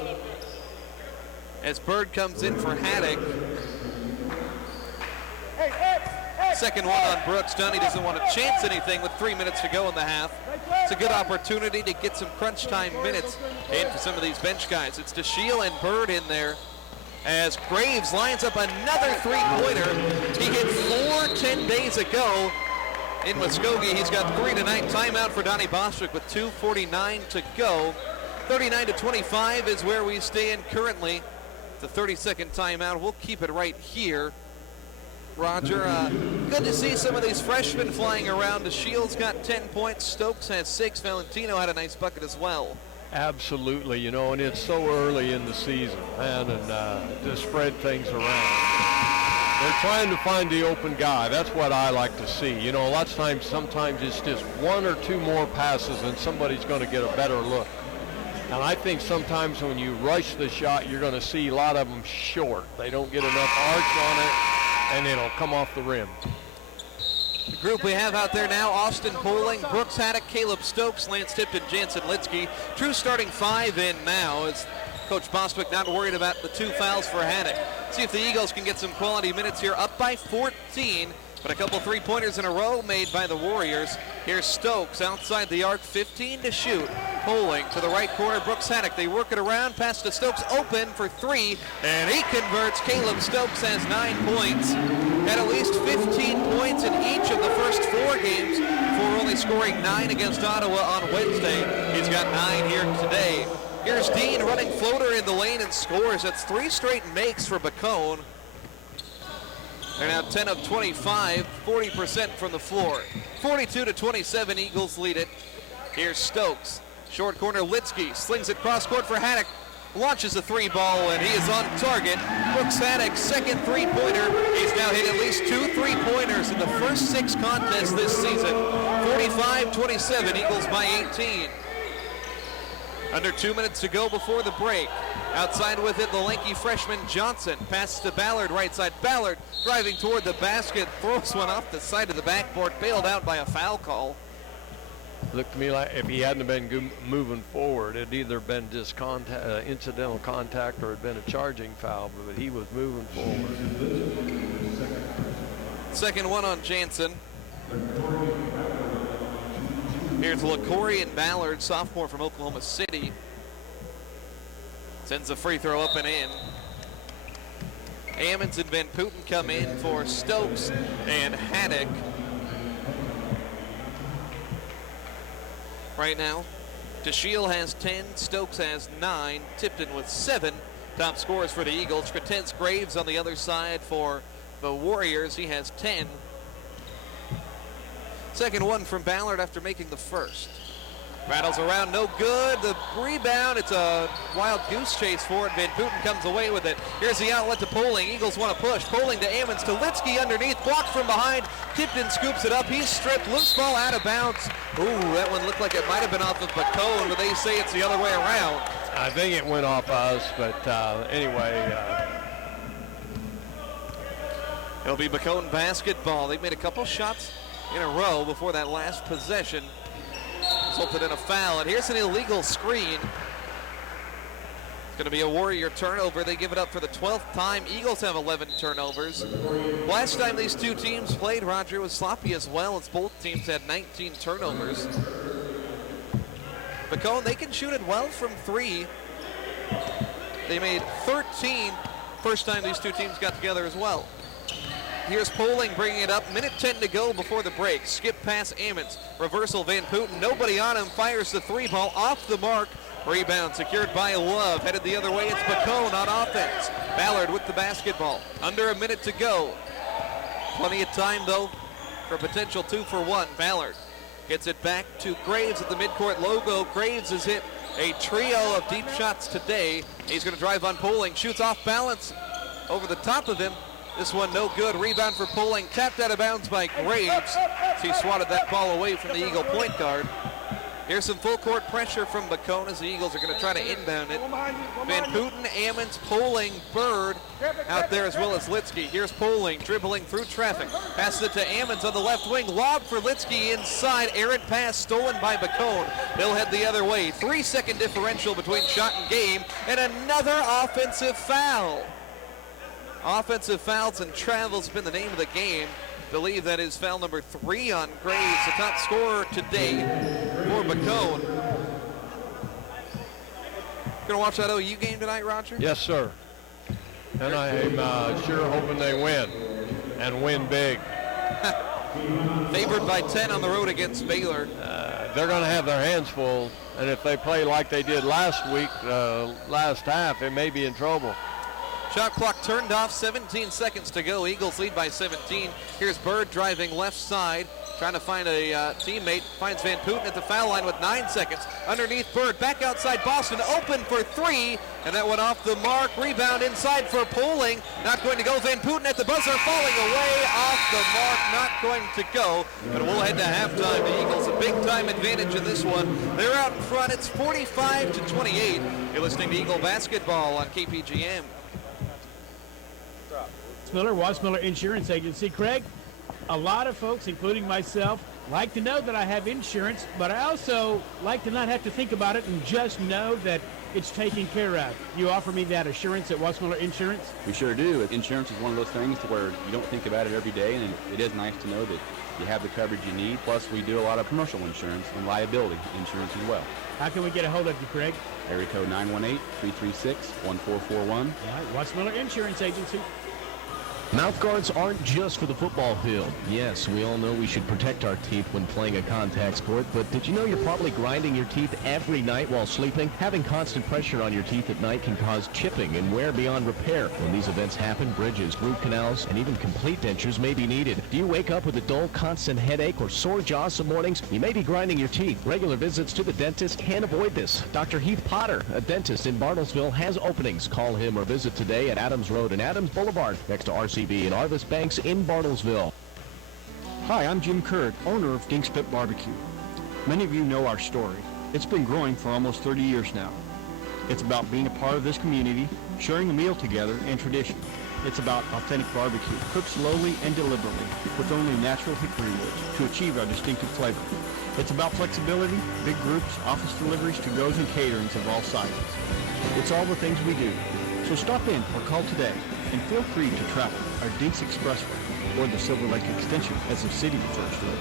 As Bird comes in for Haddock. Second one on Brooks. Dunny doesn't want to chance anything with 3 minutes to go in the half. It's a good opportunity to get some crunch time minutes in for some of these bench guys. It's DeShiel and Bird in there as Graves lines up another three-pointer. He hit 4 10 days ago. In Muskogee, he's got 3 tonight. Timeout for Donnie Bostwick with 2:49 to go. 39-25 is where we stand currently. The 30-second timeout. We'll keep it right here. Roger, good to see some of these freshmen flying around. DeShiel's got 10 points. Stokes has 6. Valentino had a nice bucket as well. Absolutely, you know, and it's so early in the season, man, and to spread things around. They're trying to find the open guy. That's what I like to see. You know, a lot of times, sometimes it's just 1 or 2 more passes and somebody's going to get a better look. And I think sometimes when you rush the shot, you're going to see a lot of them short. They don't get enough arch on it, and it'll come off the rim. The group we have out there now, Austin Poling, Brooks Haddock, Caleb Stokes, Lance Tipton, Jansen Litsky. True starting 5 in now. It's Coach Bostwick not worried about the 2 fouls for Haddock. See if the Eagles can get some quality minutes here. Up by 14, but a couple three-pointers in a row made by the Warriors. Here's Stokes outside the arc, 15 to shoot. Poling to the right corner, Brooks Haddock. They work it around, pass to Stokes, open for 3, and he converts. Caleb Stokes has 9 points. Had at least 15 points in each of the first 4 games before only scoring 9 against Ottawa on Wednesday. He's got 9 here today. Here's Dean running floater in the lane and scores. That's 3 straight makes for Bacone. They're now 10 of 25, 40% from the floor. 42-27, Eagles lead it. Here's Stokes. Short corner, Litsky slings it cross court for Haddock. Launches a 3 ball, and he is on target. Brooks Haddock, second three-pointer. He's now hit at least 2 3-pointers in the first 6 contests this season. 45-27, Eagles by 18. Under 2 minutes to go before the break. Outside with it, the lanky freshman Johnson. Passes to Ballard, right side. Ballard driving toward the basket, throws one off the side of the backboard, bailed out by a foul call. Looked to me like if he hadn't been moving forward, it'd either been just incidental contact or it'd been a charging foul, but he was moving forward. Second one on Jansen. Here's LaCorian Ballard, sophomore from Oklahoma City. Sends a free throw up and in. Ammons and Van Putten come in for Stokes and Haddock. Right now, DeShiel has 10, Stokes has 9, Tipton with 7. Top scorers for the Eagles. Cretez Graves on the other side for the Warriors. He has 10. Second one from Ballard after making the first. Rattles around, no good. The rebound, it's a wild goose chase for it. Van Putten comes away with it. Here's the outlet to Poling. Eagles want to push. Poling to Ammons, to Litsky underneath. Blocked from behind. Tipton scoops it up. He's stripped. Loose ball out of bounds. Ooh, that one looked like it might have been off of Bacone, but they say it's the other way around. I think it went off us, but anyway. It'll be Bacone basketball. They've made a couple shots in a row before that last possession resulted in a foul. And here's an illegal screen. It's going to be a Warrior turnover. They give it up for the 12th time. Eagles have 11 turnovers. Last time these two teams played, Roger, was sloppy as well, as both teams had 19 turnovers. Bacone, they can shoot it well from 3. They made 13 first time these two teams got together as well. Here's Poling bringing it up. Minute 10 to go before the break. Skip pass Ammons. Reversal Van Putten. Nobody on him. Fires the 3 ball off the mark. Rebound secured by Love. Headed the other way. It's Bacone on offense. Ballard with the basketball. Under a minute to go. Plenty of time though for a potential 2-for-1. Ballard gets it back to Graves at the midcourt logo. Graves has hit a trio of deep shots today. He's going to drive on Poling. Shoots off balance over the top of him. This one no good. Rebound for Poling. Tapped out of bounds by Graves. He swatted that ball away from the Eagle point guard. Here's some full court pressure from Bacone as the Eagles are going to try to inbound it. Van Putten, Ammons, Poling, Bird out there as well as Litsky. Here's Poling dribbling through traffic. Passes it to Ammons on the left wing. Lob for Litsky inside. Errant pass stolen by Bacone. They'll head the other way. 3-second differential between shot and game. And another offensive foul. Offensive fouls and travels have been the name of the game. Believe that is foul number 3 on Graves, the top scorer today for Bacone. Gonna watch that OU game tonight, Roger? Yes, sir. And I am sure hoping they win, and win big. Favored by 10 on the road against Baylor. They're going to have their hands full, and if they play like they did last week, last half, they may be in trouble. Shot clock turned off, 17 seconds to go. Eagles lead by 17. Here's Bird driving left side, trying to find a teammate. Finds Van Putten at the foul line with 9 seconds. Underneath Bird, back outside Boston, open for 3, and that went off the mark. Rebound inside for Poling. Not going to go. Van Putten at the buzzer, falling away off the mark. Not going to go, but we'll head to halftime. The Eagles a big-time advantage in this one. They're out in front. It's 45-28. You're listening to Eagle Basketball on KPGM. Miller, Watts Miller Insurance Agency. Craig, a lot of folks, including myself, like to know that I have insurance, but I also like to not have to think about it and just know that it's taken care of. You offer me that assurance at Watts Miller Insurance? We sure do. Insurance is one of those things to where you don't think about it every day, and it is nice to know that you have the coverage you need. Plus, we do a lot of commercial insurance and liability insurance as well. How can we get a hold of you, Craig? Area code 918-336-1441. All right, Watts Miller Insurance Agency. Mouth guards aren't just for the football field. Yes, we all know we should protect our teeth when playing a contact sport, but did you know you're probably grinding your teeth every night while sleeping? Having constant pressure on your teeth at night can cause chipping and wear beyond repair. When these events happen, bridges, root canals, and even complete dentures may be needed. Do you wake up with a dull, constant headache or sore jaw some mornings? You may be grinding your teeth. Regular visits to the dentist can avoid this. Dr. Heath Potter, a dentist in Bartlesville, has openings. Call him or visit today at Adams Road and Adams Boulevard next to RCB and Arvis Banks in Bartlesville. Hi, I'm Jim Kurd, owner of Dink's Pit Barbecue. Many of you know our story. It's been growing for almost 30 years now. It's about being a part of this community, sharing a meal together, and tradition. It's about authentic barbecue, cooked slowly and deliberately with only natural hickory wood to achieve our distinctive flavor. It's about flexibility, big groups, office deliveries, to-goes, and caterings of all sizes. It's all the things we do. So stop in or call today, and feel free to travel our Dinks Expressway, or the Silver Lake Extension, as the city refers to it.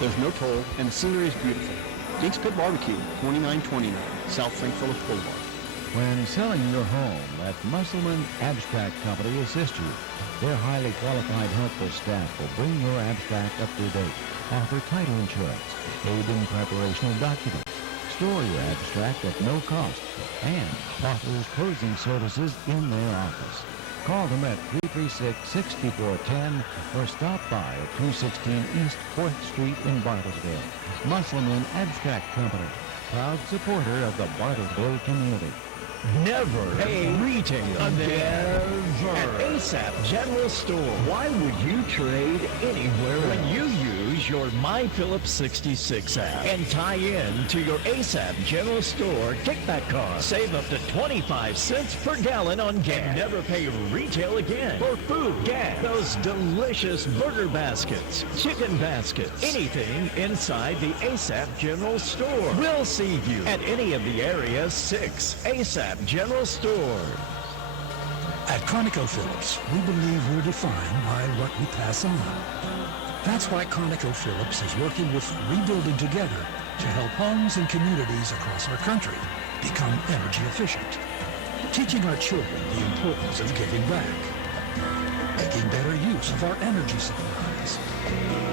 There's no toll, and the scenery is beautiful. Dinks Pit Barbecue, 2929 South St. Philip Boulevard. When selling your home, let Musselman Abstract Company assist you. Their highly qualified, helpful staff will bring your abstract up to date, offer title insurance, aid in preparation of documents, store your abstract at no cost, and offers closing services in their office. Call them at 336-6410 or stop by at 216 East 4th Street in Bartlesville. Musselman Abstract Company, proud supporter of the Bartlesville community. Never a retailer. Never. At ASAP General Store. Why would you trade anywhere when you use Use your My Phillips 66 app and tie in to your ASAP General Store kickback card. Save up to 25 cents per gallon on gas. And never pay retail again for food, gas, those delicious burger baskets, chicken baskets, anything inside the ASAP General Store. We'll see you at any of the area's 6 ASAP General Stores. At ConocoPhillips, we believe we're defined by what we pass on. That's why ConocoPhillips is working with Rebuilding Together to help homes and communities across our country become energy efficient, teaching our children the importance of giving back, making better use of our energy supplies,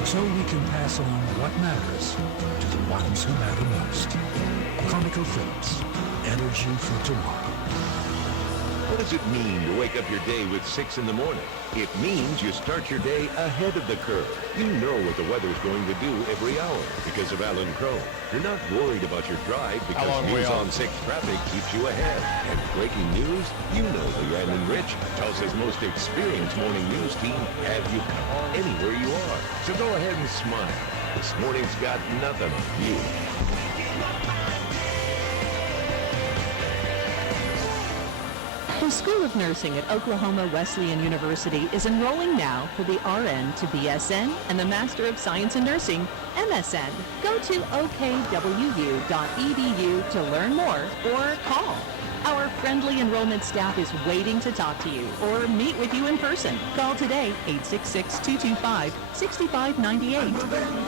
so we can pass on what matters to the ones who matter most. ConocoPhillips, energy for tomorrow. What does it mean to wake up your day with 6 in the morning? It means you start your day ahead of the curve. You know what the weather's going to do every hour because of Alan Crow. You're not worried about your drive because News on 6 traffic keeps you ahead. And breaking news, you know Leanne and Rich, Tulsa's most experienced morning news team, have you covered anywhere you are. So go ahead and smile. This morning's got nothing on you. The School of Nursing at Oklahoma Wesleyan University is enrolling now for the RN to BSN and the Master of Science in Nursing, MSN. Go to OKWU.edu to learn more or call. Our friendly enrollment staff is waiting to talk to you or meet with you in person. Call today, 866-225-6598.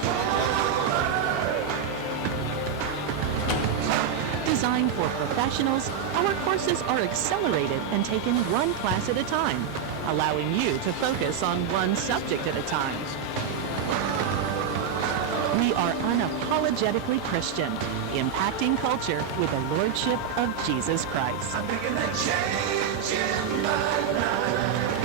Designed for professionals, our courses are accelerated and taken one class at a time, allowing you to focus on one subject at a time. We are unapologetically Christian, impacting culture with the Lordship of Jesus Christ. I'm making a change in my life.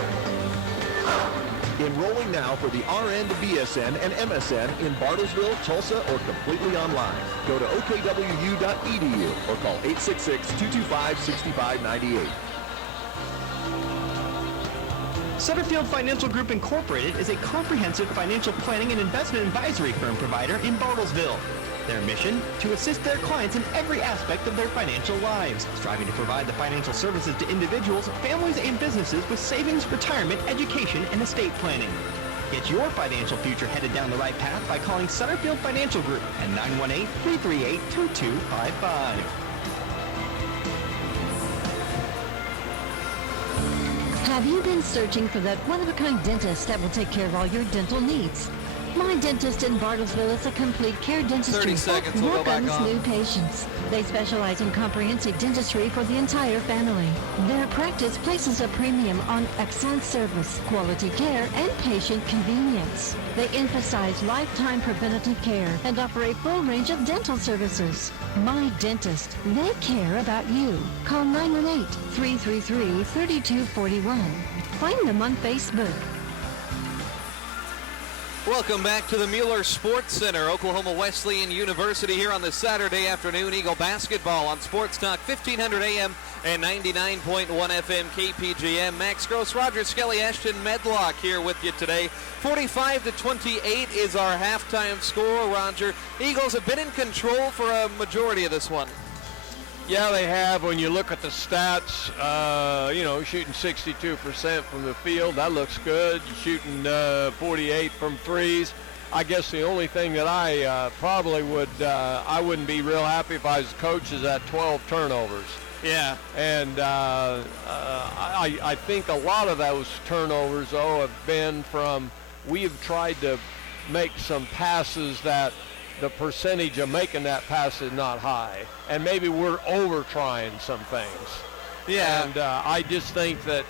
Enrolling now for the RN to BSN and MSN in Bartlesville, Tulsa, or completely online. Go to OKWU.edu or call 866-225-6598. Sutterfield Financial Group Incorporated is a comprehensive financial planning and investment advisory firm provider in Bartlesville. Their mission, to assist their clients in every aspect of their financial lives, striving to provide the financial services to individuals, families, and businesses with savings, retirement, education, and estate planning. Get your financial future headed down the right path by calling Sutterfield Financial Group at 918-338-2255. Have you been searching for that one-of-a-kind dentist that will take care of all your dental needs? My Dentist in Bartlesville is a complete care dentistry. 30 seconds, we'll go back on. New patients. They specialize in comprehensive dentistry for the entire family. Their practice places a premium on excellent service, quality care, and patient convenience. They emphasize lifetime preventative care and offer a full range of dental services. My Dentist, they care about you. Call 918-333-3241. Find them on Facebook. Welcome back to the Mueller Sports Center, Oklahoma Wesleyan University here on this Saturday afternoon. Eagle basketball on Sports Talk, 1500 AM and 99.1 FM KPGM. Max Gross, Roger Skelly, Ashton Medlock here with you today. 45-28 is our halftime score, Roger. Eagles have been in control for a majority of this one. Yeah, they have. When you look at the stats, shooting 62% from the field, that looks good. Shooting 48 from threes. I guess the only thing that I probably would, I wouldn't be real happy if I was coach is at 12 turnovers. Yeah. And I think a lot of those turnovers, have been from, we've tried to make some passes that the percentage of making that pass is not high. And maybe we're over trying some things. Yeah. And I just think that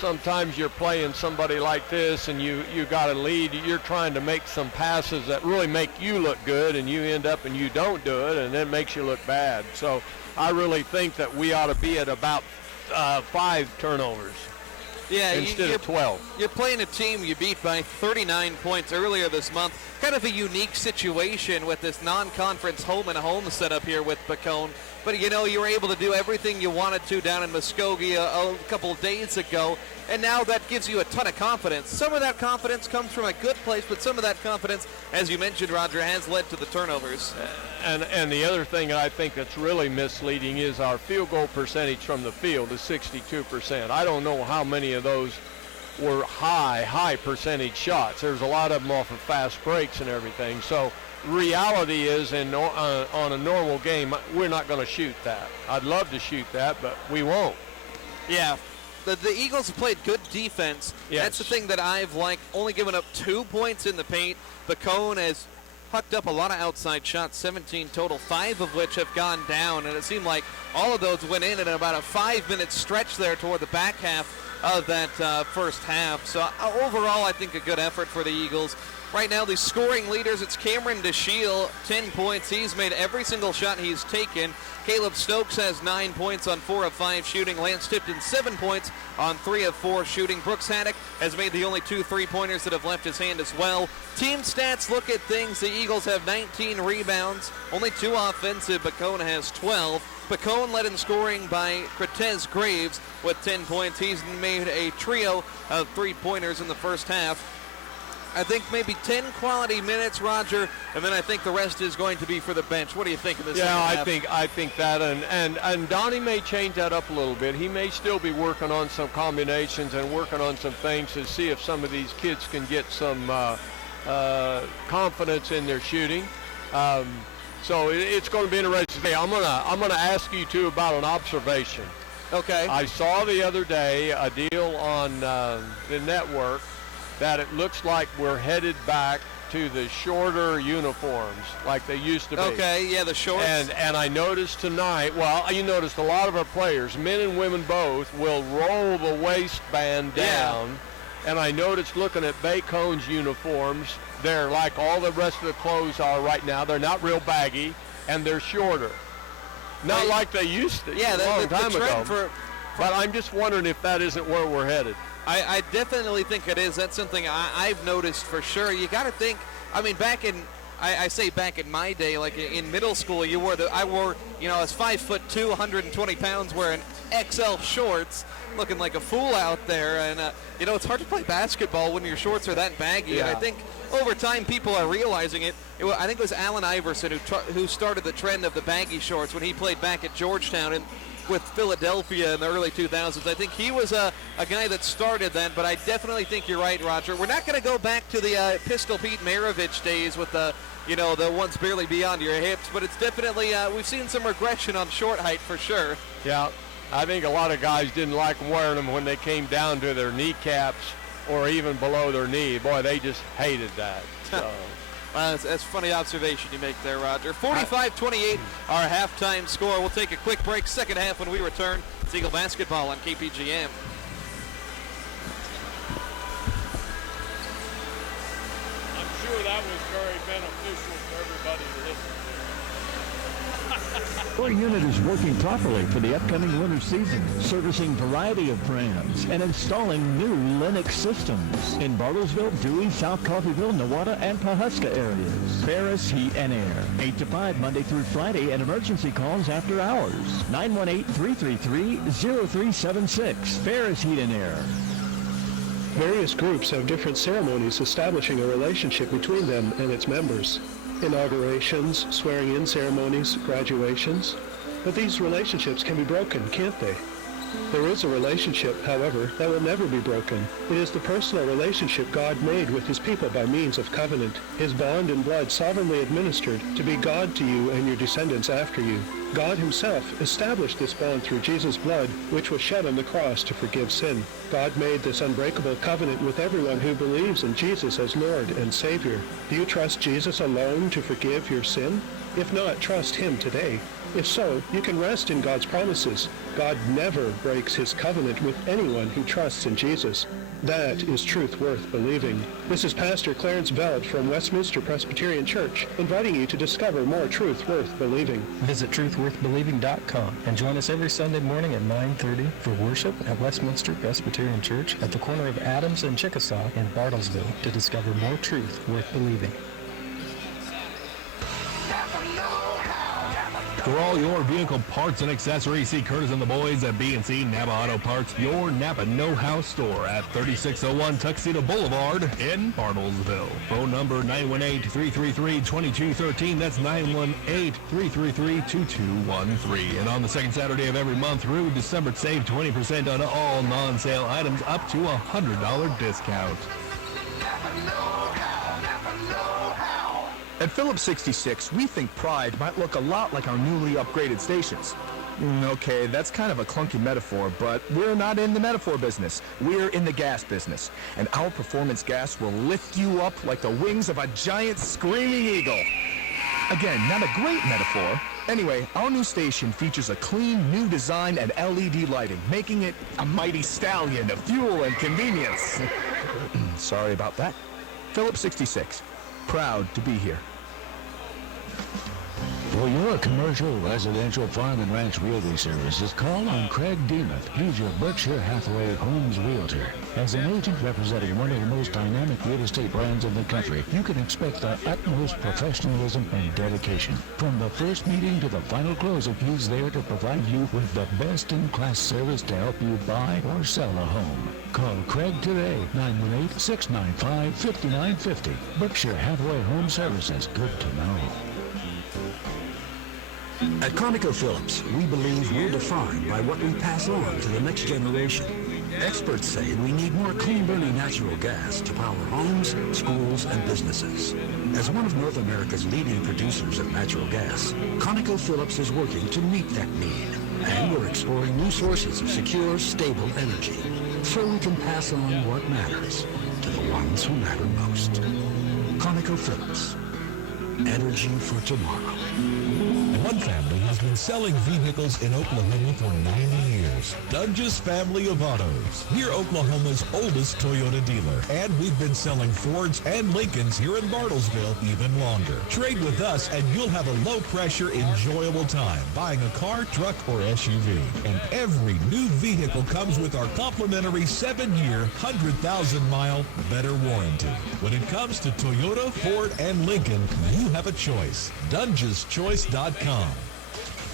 sometimes you're playing somebody like this and you got a lead, you're trying to make some passes that really make you look good, and you end up and you don't do it, and then it makes you look bad. So I really think that we ought to be at about 5 turnovers. Yeah, instead of 12. You're playing a team you beat by 39 points earlier this month. Kind of a unique situation with this non-conference home-and-home setup here with Bacone. But, you know, you were able to do everything you wanted to down in Muskogee a couple of days ago, and now that gives you a ton of confidence. Some of that confidence comes from a good place, but some of that confidence, as you mentioned, Roger, has led to the turnovers. And the other thing I think that's really misleading is our field goal percentage from the field is 62%. I don't know how many of those were high percentage shots. There's a lot of them off of fast breaks and everything. So reality is, on a normal game, we're not going to shoot that. I'd love to shoot that, but we won't. Yeah. The Eagles have played good defense. Yes. That's the thing that I've liked. Only given up 2 points in the paint. Bacone has hucked up a lot of outside shots, 17 total, 5 of which have gone down, and it seemed like all of those went in about a 5-minute stretch there toward the back half of that first half. So overall, I think a good effort for the Eagles. Right now, the scoring leaders, it's Cameron DeShiel, 10 points. He's made every single shot he's taken. Caleb Stokes has 9 points on 4 of 5 shooting. Lance Tipton, 7 points on 3 of 4 shooting. Brooks Haddock has made the only 2 3-pointers that have left his hand as well. Team stats look at things. The Eagles have 19 rebounds, only 2 offensive. Bacone has 12. Bacone led in scoring by Cortez Graves with 10 points. He's made a trio of 3-pointers in the first half. I think maybe 10 quality minutes, Roger, and then I think the rest is going to be for the bench. What do you think of this? Yeah, I think that, and Donnie may change that up a little bit. He may still be working on some combinations and working on some things to see if some of these kids can get some confidence in their shooting. So it's going to be interesting. Hey, I'm gonna ask you too about an observation. Okay. I saw the other day a deal on the network that it looks like we're headed back to the shorter uniforms like they used to be. Okay, yeah, the shorts. And I noticed tonight, well, you noticed a lot of our players, men and women both, will roll the waistband down. Yeah. And I noticed looking at Bacone's uniforms, they're like all the rest of the clothes are right now. They're not real baggy, and they're shorter. Not like they used to a long time ago. But I'm just wondering if that isn't where we're headed. I definitely think it is. That's something I've noticed for sure. You got to think, I mean, I say back in my day, like in middle school, I wore, I was 5'2", 120 pounds, wearing XL shorts, looking like a fool out there. And, it's hard to play basketball when your shorts are that baggy. Yeah. And I think over time people are realizing it. I think it was Allen Iverson who started the trend of the baggy shorts when he played back at Georgetown and with Philadelphia in the early 2000s. I think he was a guy that started that, but I definitely think you're right, Roger. We're not going to go back to the Pistol Pete Maravich days with the ones barely beyond your hips, but it's definitely, we've seen some regression on short height for sure. Yeah, I think a lot of guys didn't like wearing them when they came down to their kneecaps or even below their knee. Boy, they just hated that. So. That's a funny observation you make there, Roger. 45-28, our halftime score. We'll take a quick break. Second half when we return. It's Eagle basketball on KPGM. I'm sure that was very beneficial for everybody to listen to. Your unit is working properly for the upcoming winter season, servicing variety of brands and installing new Linux systems in Bartlesville, Dewey, South Coffeyville, Nowata, and Pahuska areas. Ferris Heat and Air, 8 to 5 Monday through Friday, and emergency calls after hours. 918-333-0376. Ferris Heat and Air. Various groups have different ceremonies establishing a relationship between them and its members. Inaugurations, swearing-in ceremonies, graduations. But these relationships can be broken, can't they? There is a relationship, however, that will never be broken. It is the personal relationship God made with his people by means of covenant, his bond in blood sovereignly administered to be God to you and your descendants after you. God himself established this bond through Jesus' blood, which was shed on the cross to forgive sin. God made this unbreakable covenant with everyone who believes in Jesus as Lord and Savior. Do you trust Jesus alone to forgive your sin? If not, trust him today. If so, you can rest in God's promises. God never breaks his covenant with anyone who trusts in Jesus. That is truth worth believing. This is Pastor Clarence Veld from Westminster Presbyterian Church, inviting you to discover more truth worth believing. Visit truthworthbelieving.com and join us every Sunday morning at 9:30 for worship at Westminster Presbyterian Church at the corner of Adams and Chickasaw in Bartlesville to discover more truth worth believing. For all your vehicle parts and accessories, see Curtis and the boys at B&C Napa Auto Parts, your Napa know-how store at 3601 Tuxedo Boulevard in Bartlesville. Phone number 918-333-2213. That's 918-333-2213. And on the second Saturday of every month through December, save 20% on all non-sale items up to a $100 discount. At Phillips 66, we think Pride might look a lot like our newly upgraded stations. Okay, that's kind of a clunky metaphor, but we're not in the metaphor business. We're in the gas business, and our performance gas will lift you up like the wings of a giant screaming eagle. Again, not a great metaphor. Anyway, our new station features a clean, new design and LED lighting, making it a mighty stallion of fuel and convenience. Sorry about that. Phillips 66. Proud to be here. For your commercial, residential, farm, and ranch realty services, call on Craig Demuth. He's your Berkshire Hathaway Homes Realtor. As an agent representing one of the most dynamic real estate brands in the country, you can expect the utmost professionalism and dedication. From the first meeting to the final closing, he's there to provide you with the best-in-class service to help you buy or sell a home. Call Craig today, 918-695-5950. Berkshire Hathaway Home Services. Good to know. At ConocoPhillips, we believe we're defined by what we pass on to the next generation. Experts say we need more clean-burning natural gas to power homes, schools, and businesses. As one of North America's leading producers of natural gas, ConocoPhillips is working to meet that need. And we're exploring new sources of secure, stable energy, so we can pass on what matters to the ones who matter most. ConocoPhillips. Energy for tomorrow. One family has been selling vehicles in Oklahoma for 90 years. Dunges Family of Autos. We're Oklahoma's oldest Toyota dealer, and we've been selling Fords and Lincolns here in Bartlesville even longer. Trade with us and you'll have a low-pressure, enjoyable time buying a car, truck, or SUV. And every new vehicle comes with our complimentary 7-year, 100,000-mile better warranty. When it comes to Toyota, Ford, and Lincoln, you have a choice. DungesChoice.com.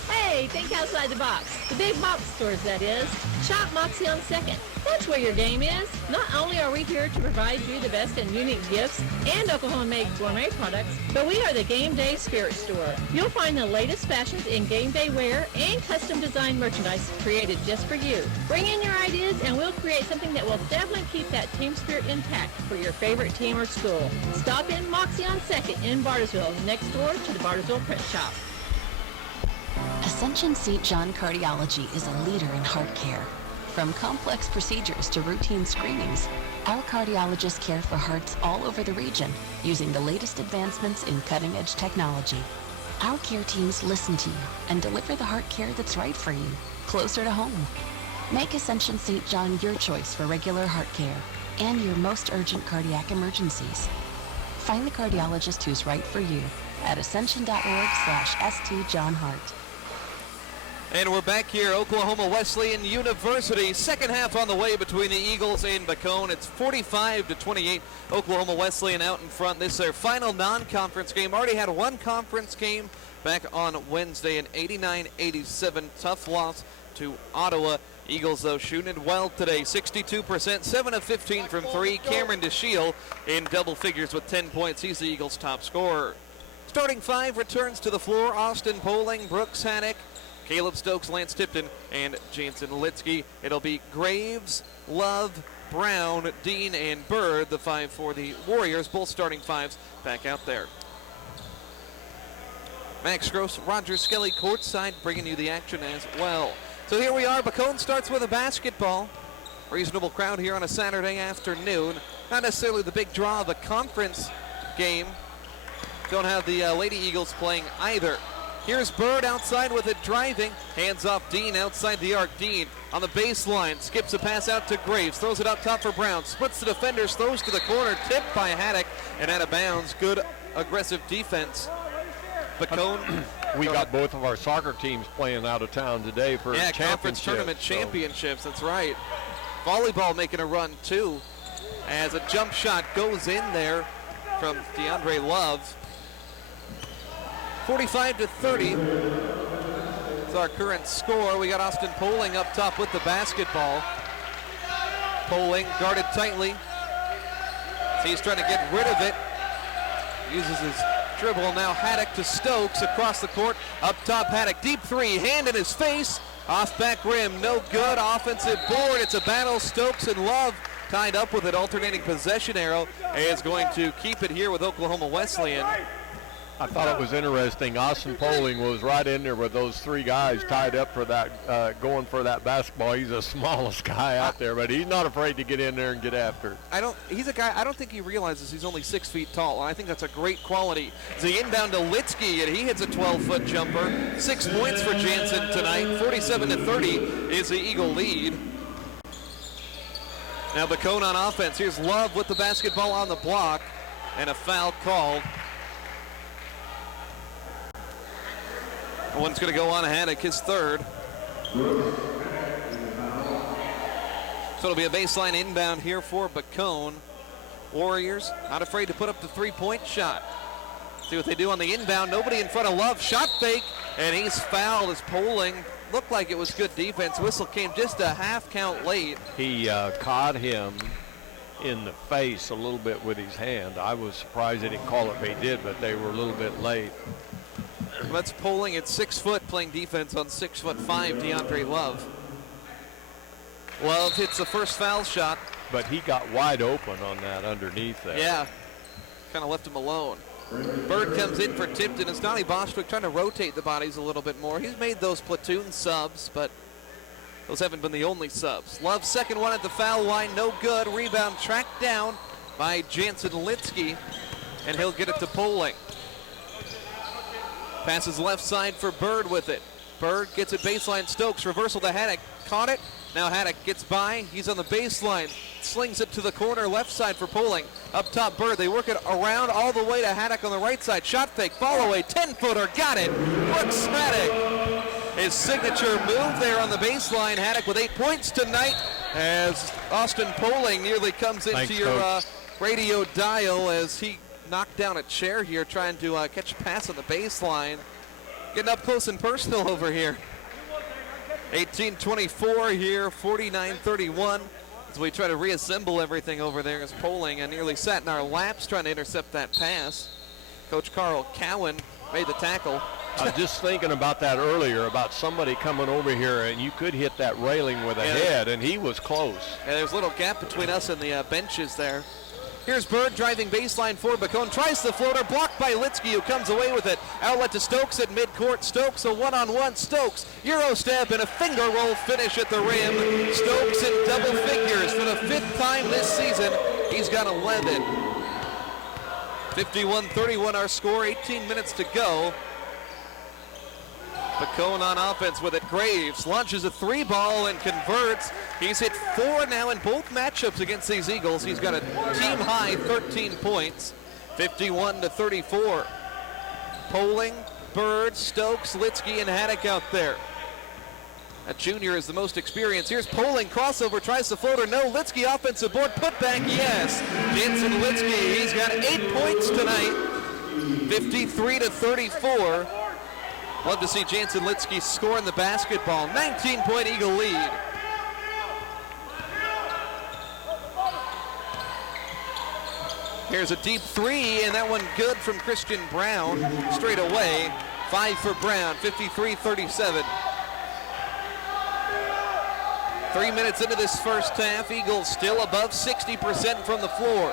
Hey, think outside the box. The big box stores, that is. Shop Moxie on 2nd. That's where your game is. Not only are we here to provide you the best and unique gifts and Oklahoma-made gourmet products, but we are the Game Day Spirit Store. You'll find the latest fashions in game day wear and custom designed merchandise created just for you. Bring in your ideas and we'll create something that will definitely keep that team spirit intact for your favorite team or school. Stop in Moxie on 2nd in Bartlesville, next door to the Bartlesville Print Shop. Ascension St. John Cardiology is a leader in heart care. From complex procedures to routine screenings, our cardiologists care for hearts all over the region using the latest advancements in cutting-edge technology. Our care teams listen to you and deliver the heart care that's right for you, closer to home. Make Ascension St. John your choice for regular heart care and your most urgent cardiac emergencies. Find the cardiologist who's right for you at ascension.org/stjohnhart. And we're back here, Oklahoma Wesleyan University. Second half on the way between the Eagles and Bacone. It's 45-28. Oklahoma Wesleyan out in front. This is their final non-conference game. Already had one conference game back on Wednesday, an 89-87 tough loss to Ottawa. Eagles, though, shooting it well today. 62%, 7 of 15 from 3. Cameron DeShiel in double figures with 10 points. He's the Eagles' top scorer. Starting 5 returns to the floor. Austin Poling, Brooks Haddock, Caleb Stokes, Lance Tipton, and Jansen Litsky. It'll be Graves, Love, Brown, Dean, and Bird, the 5 for the Warriors. Both starting 5s back out there. Max Gross, Roger Skelly courtside, bringing you the action as well. So here we are. Bacone starts with a basketball. Reasonable crowd here on a Saturday afternoon. Not necessarily the big draw of a conference game. don't have the Lady Eagles playing either. Here's Bird outside with it driving. Hands off Dean outside the arc. Dean on the baseline. Skips a pass out to Graves. Throws it up top for Brown. Splits the defenders. Throws to the corner. Tipped by Haddock and out of bounds. Good aggressive defense. Bacone. We got both of our soccer teams playing out of town today for conference tournament championships. That's right. Volleyball making a run too, as a jump shot goes in there from DeAndre Love. 45-30 is our current score. We got Austin Poling up top with the basketball. Poling guarded tightly. So he's trying to get rid of it. Uses his dribble. Now Haddock to Stokes across the court. Up top, Haddock. Deep three. Hand in his face. Off back rim. No good. Offensive board. It's a battle. Stokes and Love tied up with it. Alternating possession arrow is going to keep it here with Oklahoma Wesleyan. I thought it was interesting. Austin Poling was right in there with those three guys tied up for that, going for that basketball. He's the smallest guy out there, but he's not afraid to get in there and get after it. He's a guy, I don't think he realizes he's only 6 feet tall, and I think that's a great quality. The inbound to Litsky, and he hits a 12-foot jumper. 6 points for Jansen tonight. 47-30 is the Eagle lead. Now Bacone on offense. Here's Love with the basketball on the block, and a foul called. One's going to go on Haddock, his third. So it'll be a baseline inbound here for Bacone. Warriors not afraid to put up the three-point shot. See what they do on the inbound. Nobody in front of Love. Shot fake, and he's fouled as Poling. Looked like it was good defense. Whistle came just a half count late. He caught him in the face a little bit with his hand. I was surprised they didn't call it, but he did, but they were a little bit late. That's Poling at 6 foot, playing defense on 6'5" DeAndre Love. Love hits the first foul shot. But he got wide open on that underneath there. Yeah, kind of left him alone. Bird comes in for Tipton. It's Donnie Bostwick trying to rotate the bodies a little bit more. He's made those platoon subs, but those haven't been the only subs. Love second one at the foul line, no good. Rebound tracked down by Jansen Litsky, and he'll get it to Poling. Passes left side for Bird with it. Bird gets it baseline. Stokes reversal to Haddock. Caught it. Now Haddock gets by. He's on the baseline. Slings it to the corner left side for Poling. Up top Bird. They work it around all the way to Haddock on the right side. Shot fake. Fall away. 10-footer. Got it. Brooks Haddock. His signature move there on the baseline. Haddock with 8 points tonight as Austin Poling nearly comes into your radio dial as he knocked down a chair here trying to catch a pass on the baseline. Getting up close and personal over here. 18-24 here, 49-31 as we try to reassemble everything over there as Poling nearly sat in our laps trying to intercept that pass. Coach Carl Cowan made the tackle. I was just thinking about that earlier, about somebody coming over here and you could hit that railing with a head, and he was close. And there's a little gap between us and the benches there. Here's Bird driving baseline for Bacone. Tries the floater, blocked by Litsky, who comes away with it. Outlet to Stokes at midcourt. Stokes a one-on-one. Stokes, Euro step and a finger roll finish at the rim. Stokes in double figures for the 5th time this season. He's got 11. 51-31 our score, 18 minutes to go. Bacone on offense with it. Graves launches a 3-ball and converts. He's hit 4 now in both matchups against these Eagles. He's got a team high 13 points, 51-34. Poling, Bird, Stokes, Litsky, and Haddock out there. That junior is the most experienced. Here's Poling, crossover, tries the floater. No, Litsky offensive board, put back, yes. Jansen Litsky, he's got 8 points tonight, 53-34. Love to see Jansen Litsky scoring the basketball. 19-point Eagle lead. Here's a deep 3, and that one good from Christian Brown. Straight away, 5 for Brown, 53-37. 3 minutes into this first half, Eagles still above 60% from the floor.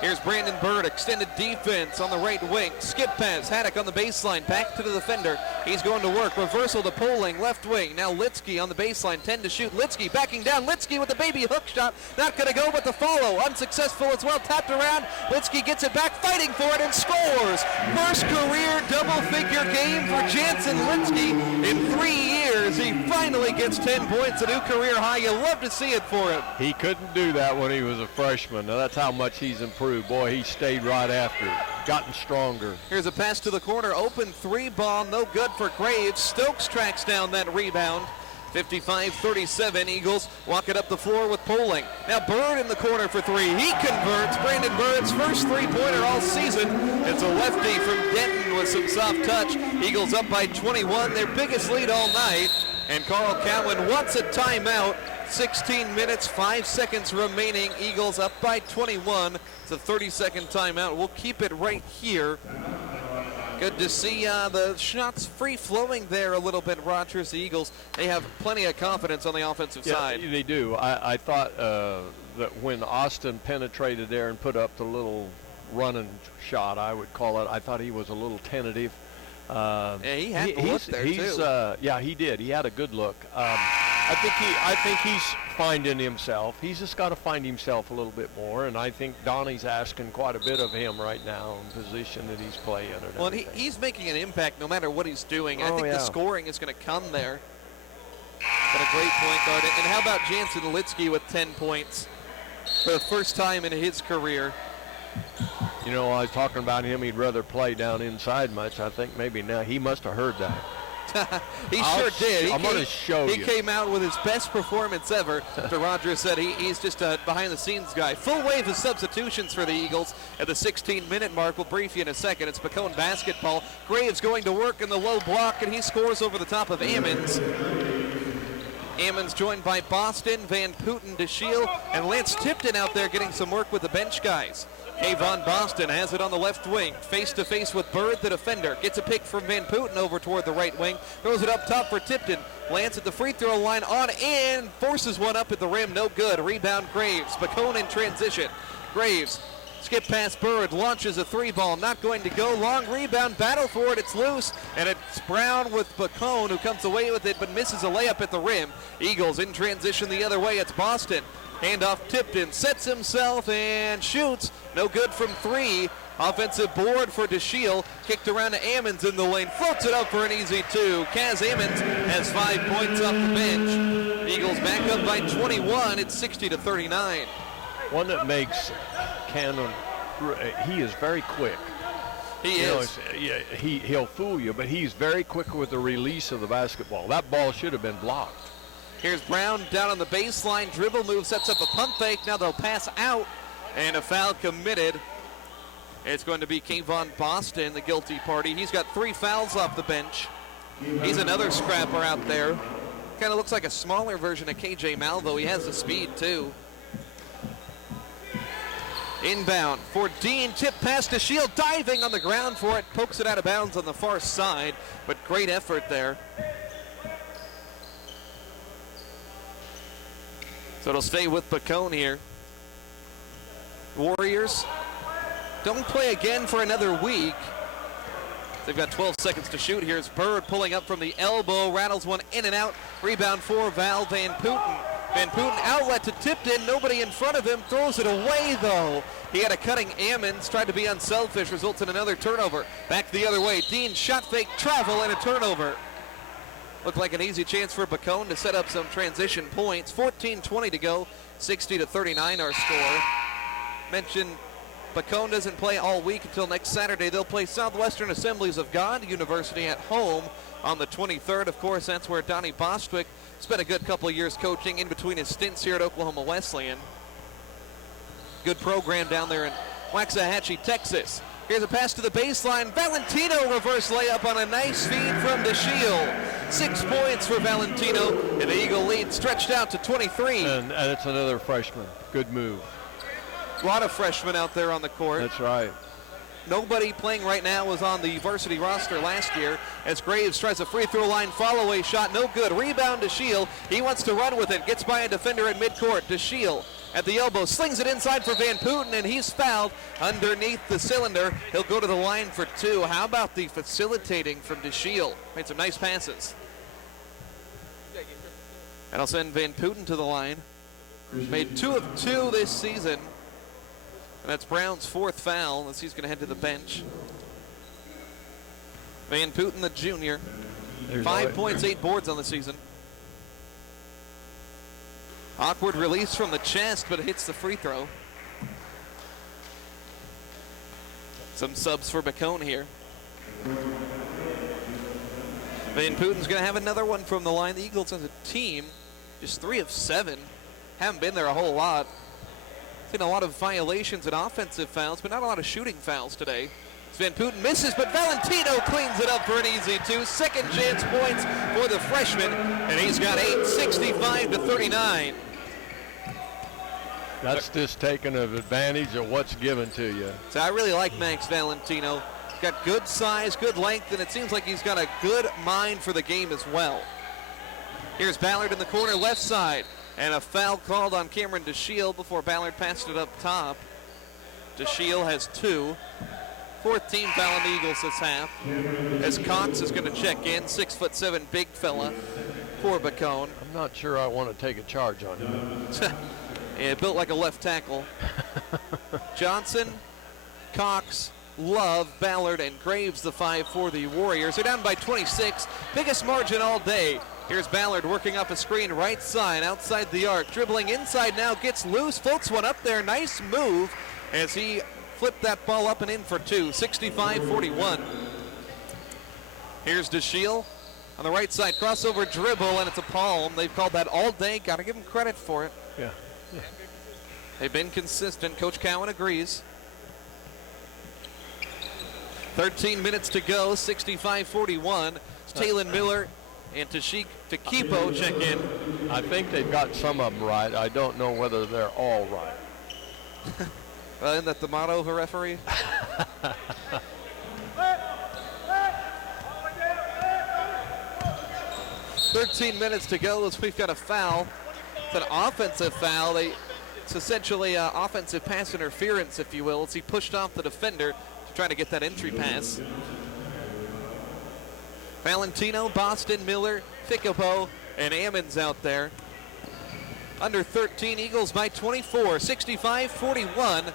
Here's Brandon Bird, extended defense on the right wing. Skip pass, Haddock on the baseline, back to the defender. He's going to work. Reversal to Poling, left wing. Now Litsky on the baseline, 10 to shoot. Litsky backing down. Litsky with the baby hook shot. Not going to go, but the follow. Unsuccessful as well. Tapped around. Litsky gets it back, fighting for it, and scores. First career double-figure game for Jansen Litsky in 3 years. He finally gets 10 points, a new career high. You love to see it for him. He couldn't do that when he was a freshman. Now, that's how much he's improved. Boy, he stayed right after it. Gotten stronger. Here's a pass to the corner. Open three ball. No good for Graves. Stokes tracks down that rebound. 55-37. Eagles walk it up the floor with Poling. Now Bird in the corner for three. He converts. Brandon Bird's first three-pointer all season. It's a lefty from Denton with some soft touch. Eagles up by 21. Their biggest lead all night. And Carl Cowan wants a timeout. 16 minutes, 5 seconds remaining. Eagles up by 21. It's a 30-second timeout. We'll keep it right here. Good to see the shots free-flowing there a little bit, Rogers. The Eagles, they have plenty of confidence on the offensive side. They do. I thought that when Austin penetrated there and put up the little running shot, I would call it, I thought he was a little tentative. Yeah, he had to look there, too. Yeah, he did. He had a good look. I think he's finding himself. He's just got to find himself a little bit more, and I think Donnie's asking quite a bit of him right now in position that he's playing. Well, he's making an impact no matter what he's doing. I think the scoring is going to come there. But a great point guard. And how about Jansen Litsky with 10 points for the first time in his career? You know, I was talking about him. He'd rather play down inside much. I think maybe now he must have heard that. He sure did. I'm going to show you. He came out with his best performance ever. After Rogers said he's just a behind-the-scenes guy. Full wave of substitutions for the Eagles at the 16-minute mark. We'll brief you in a second. It's Bacone basketball. Graves going to work in the low block, and he scores over the top of Ammons. Ammons joined by Boston, Van Putten, DeShiel, and Lance Tipton out there getting some work with the bench guys. Kayvon Boston has it on the left wing, face-to-face with Bird, the defender. Gets a pick from Van Putten over toward the right wing. Throws it up top for Tipton. Lance at the free throw line on in. Forces one up at the rim. No good. Rebound Graves. Bacone in transition. Graves, skip past Bird. Launches a three ball. Not going to go. Long rebound. Battle for it. It's loose. And it's Brown with Bacone, who comes away with it but misses a layup at the rim. Eagles in transition the other way. It's Boston. Handoff Tipton, sets himself and shoots. No good from three. Offensive board for DeShiel. Kicked around to Ammons in the lane. Floats it up for an easy two. Kaz Ammons has 5 points off the bench. Eagles back up by 21. It's 60-39. One that makes Cannon, he is very quick. He is. He'll fool you, but he's very quick with the release of the basketball. That ball should have been blocked. Here's Brown down on the baseline. Dribble move, sets up a pump fake. Now they'll pass out, and a foul committed. It's going to be Kayvon Boston, the guilty party. He's got 3 fouls off the bench. He's another scrapper out there. Kind of looks like a smaller version of KJ Malvo. He has the speed, too. Inbound for Dean. Tip pass to Shield, diving on the ground for it. Pokes it out of bounds on the far side, but great effort there. So it'll stay with Bacone here. Warriors don't play again for another week. They've got 12 seconds to shoot. Here's Bird pulling up from the elbow, rattles one in and out. Rebound for Val Van Putten. Van Putten outlet to Tipton. Nobody in front of him. Throws it away, though. He had a cutting Ammons. Tried to be unselfish. Results in another turnover. Back the other way. Dean shot fake, travel, and a turnover. Looked like an easy chance for Bacone to set up some transition points. 14:20 to go. 60-39 our score. Mentioned Bacone doesn't play all week until next Saturday. They'll play Southwestern Assemblies of God University at home on the 23rd. Of course, that's where Donnie Bostwick spent a good couple of years coaching in between his stints here at Oklahoma Wesleyan. Good program down there in Waxahachie, Texas. Here's a pass to the baseline. Valentino reverse layup on a nice feed from DeShiel. 6 points for Valentino, and the Eagle lead stretched out to 23. And it's another freshman. Good move. A lot of freshmen out there on the court. That's right. Nobody playing right now was on the varsity roster last year as Graves tries a free throw line follow-away shot. No good. Rebound DeShiel. He wants to run with it. Gets by a defender at midcourt. DeShiel at the elbow, slings it inside for Van Putten, and he's fouled underneath the cylinder. He'll go to the line for 2. How about the facilitating from DeShiel? Made some nice passes. And I'll send Van Putten to the line. Made 2 of 2 this season. And that's Brown's 4th foul as he's going to head to the bench. Van Putten, the junior. 5 points, 8 boards on the season. Awkward release from the chest, but it hits the free throw. Some subs for Bacone here. Van Putten's going to have another one from the line. The Eagles as a team, just 3 of 7. Haven't been there a whole lot. Seen a lot of violations and offensive fouls, but not a lot of shooting fouls today. Van Putten misses, but Valentino cleans it up for an easy 2. Second chance points for the freshman, and he's got 8, 65-39. That's just taking advantage of what's given to you. So I really like Max Valentino. Got good size, good length, and it seems like he's got a good mind for the game as well. Here's Ballard in the corner, left side, and a foul called on Cameron DeShiel before Ballard passed it up top. DeShiel has 2. 4th team foul on the Eagles this half. As Cox is going to check in, 6'7" big fella for Bacone. I'm not sure I want to take a charge on him. Yeah, built like a left tackle. Johnson, Cox, Love, Ballard, and Graves, the 5 for the Warriors. They're down by 26, biggest margin all day. Here's Ballard working up a screen right side, outside the arc, dribbling inside now, gets loose, floats one up there. Nice move as he flipped that ball up and in for 2, 65-41. Here's DeShiel on the right side, crossover dribble, and it's a palm. They've called that all day. Got to give them credit for it. Yeah. They've been consistent. Coach Cowan agrees. 13 minutes to go, 65-41. It's Taylon Miller and Tashik Takipo check in. I think they've got some of them right. I don't know whether they're all right. Isn't that the motto of a referee? "13 minutes to go as we've got a foul. It's an offensive foul. It's essentially offensive pass interference, if you will. He pushed off the defender to try to get that entry pass. Valentino, Boston, Miller, Fickapo, and Ammons out there. Under 13, Eagles by 24, 65-41.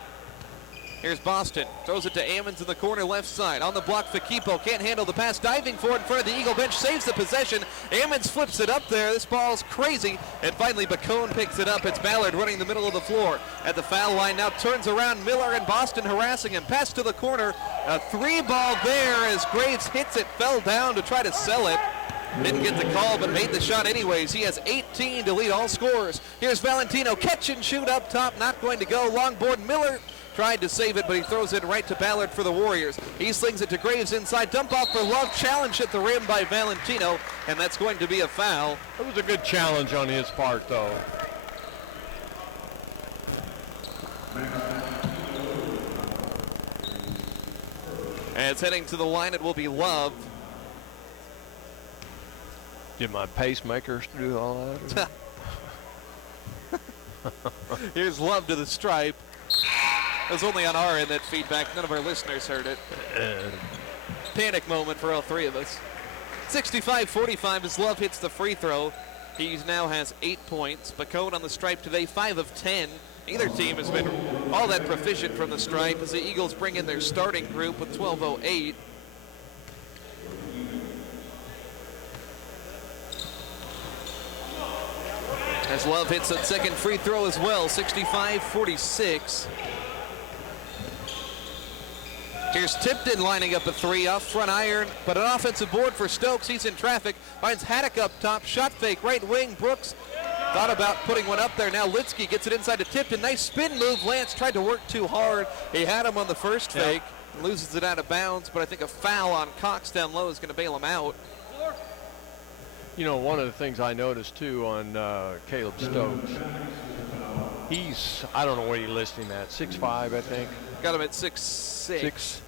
Here's Boston, throws it to Ammons in the corner left side. On the block, Fakipo can't handle the pass, diving for it in front of the Eagle bench, saves the possession. Ammons flips it up there. This ball's crazy, and finally Bacone picks it up. It's Ballard running the middle of the floor at the foul line. Now turns around, Miller and Boston harassing him. Pass to the corner, a 3-ball there as Graves hits it, fell down to try to sell it. Didn't get the call, but made the shot anyways. He has 18 to lead all scorers. Here's Valentino, catch and shoot up top, not going to go. Long board, Miller tried to save it, but he throws it right to Ballard for the Warriors. He slings it to Graves inside, dump off for Love, challenge at the rim by Valentino, and that's going to be a foul. It was a good challenge on his part, though. And it's heading to the line, it will be Love. Did my pacemakers do all that? Here's Love to the stripe. It was only on our end, that feedback. None of our listeners heard it. Panic moment for all 3 of us. 65-45 as Love hits the free throw. He now has 8 points. Bacone on the stripe today, 5 of 10. Neither team has been all that proficient from the stripe as the Eagles bring in their starting group with 12:08. As Love hits that second free throw as well, 65-46. Here's Tipton lining up a 3 off front iron, but an offensive board for Stokes. He's in traffic, finds Haddock up top, shot fake, right wing. Brooks thought about putting one up there. Now Litsky gets it inside to Tipton. Nice spin move. Lance tried to work too hard. He had him on the first fake, loses it out of bounds, but I think a foul on Cox down low is going to bail him out. You know, one of the things I noticed too on Caleb Stokes, he's, I don't know what he listed him at, 6'5", I think. Got him at 6'6".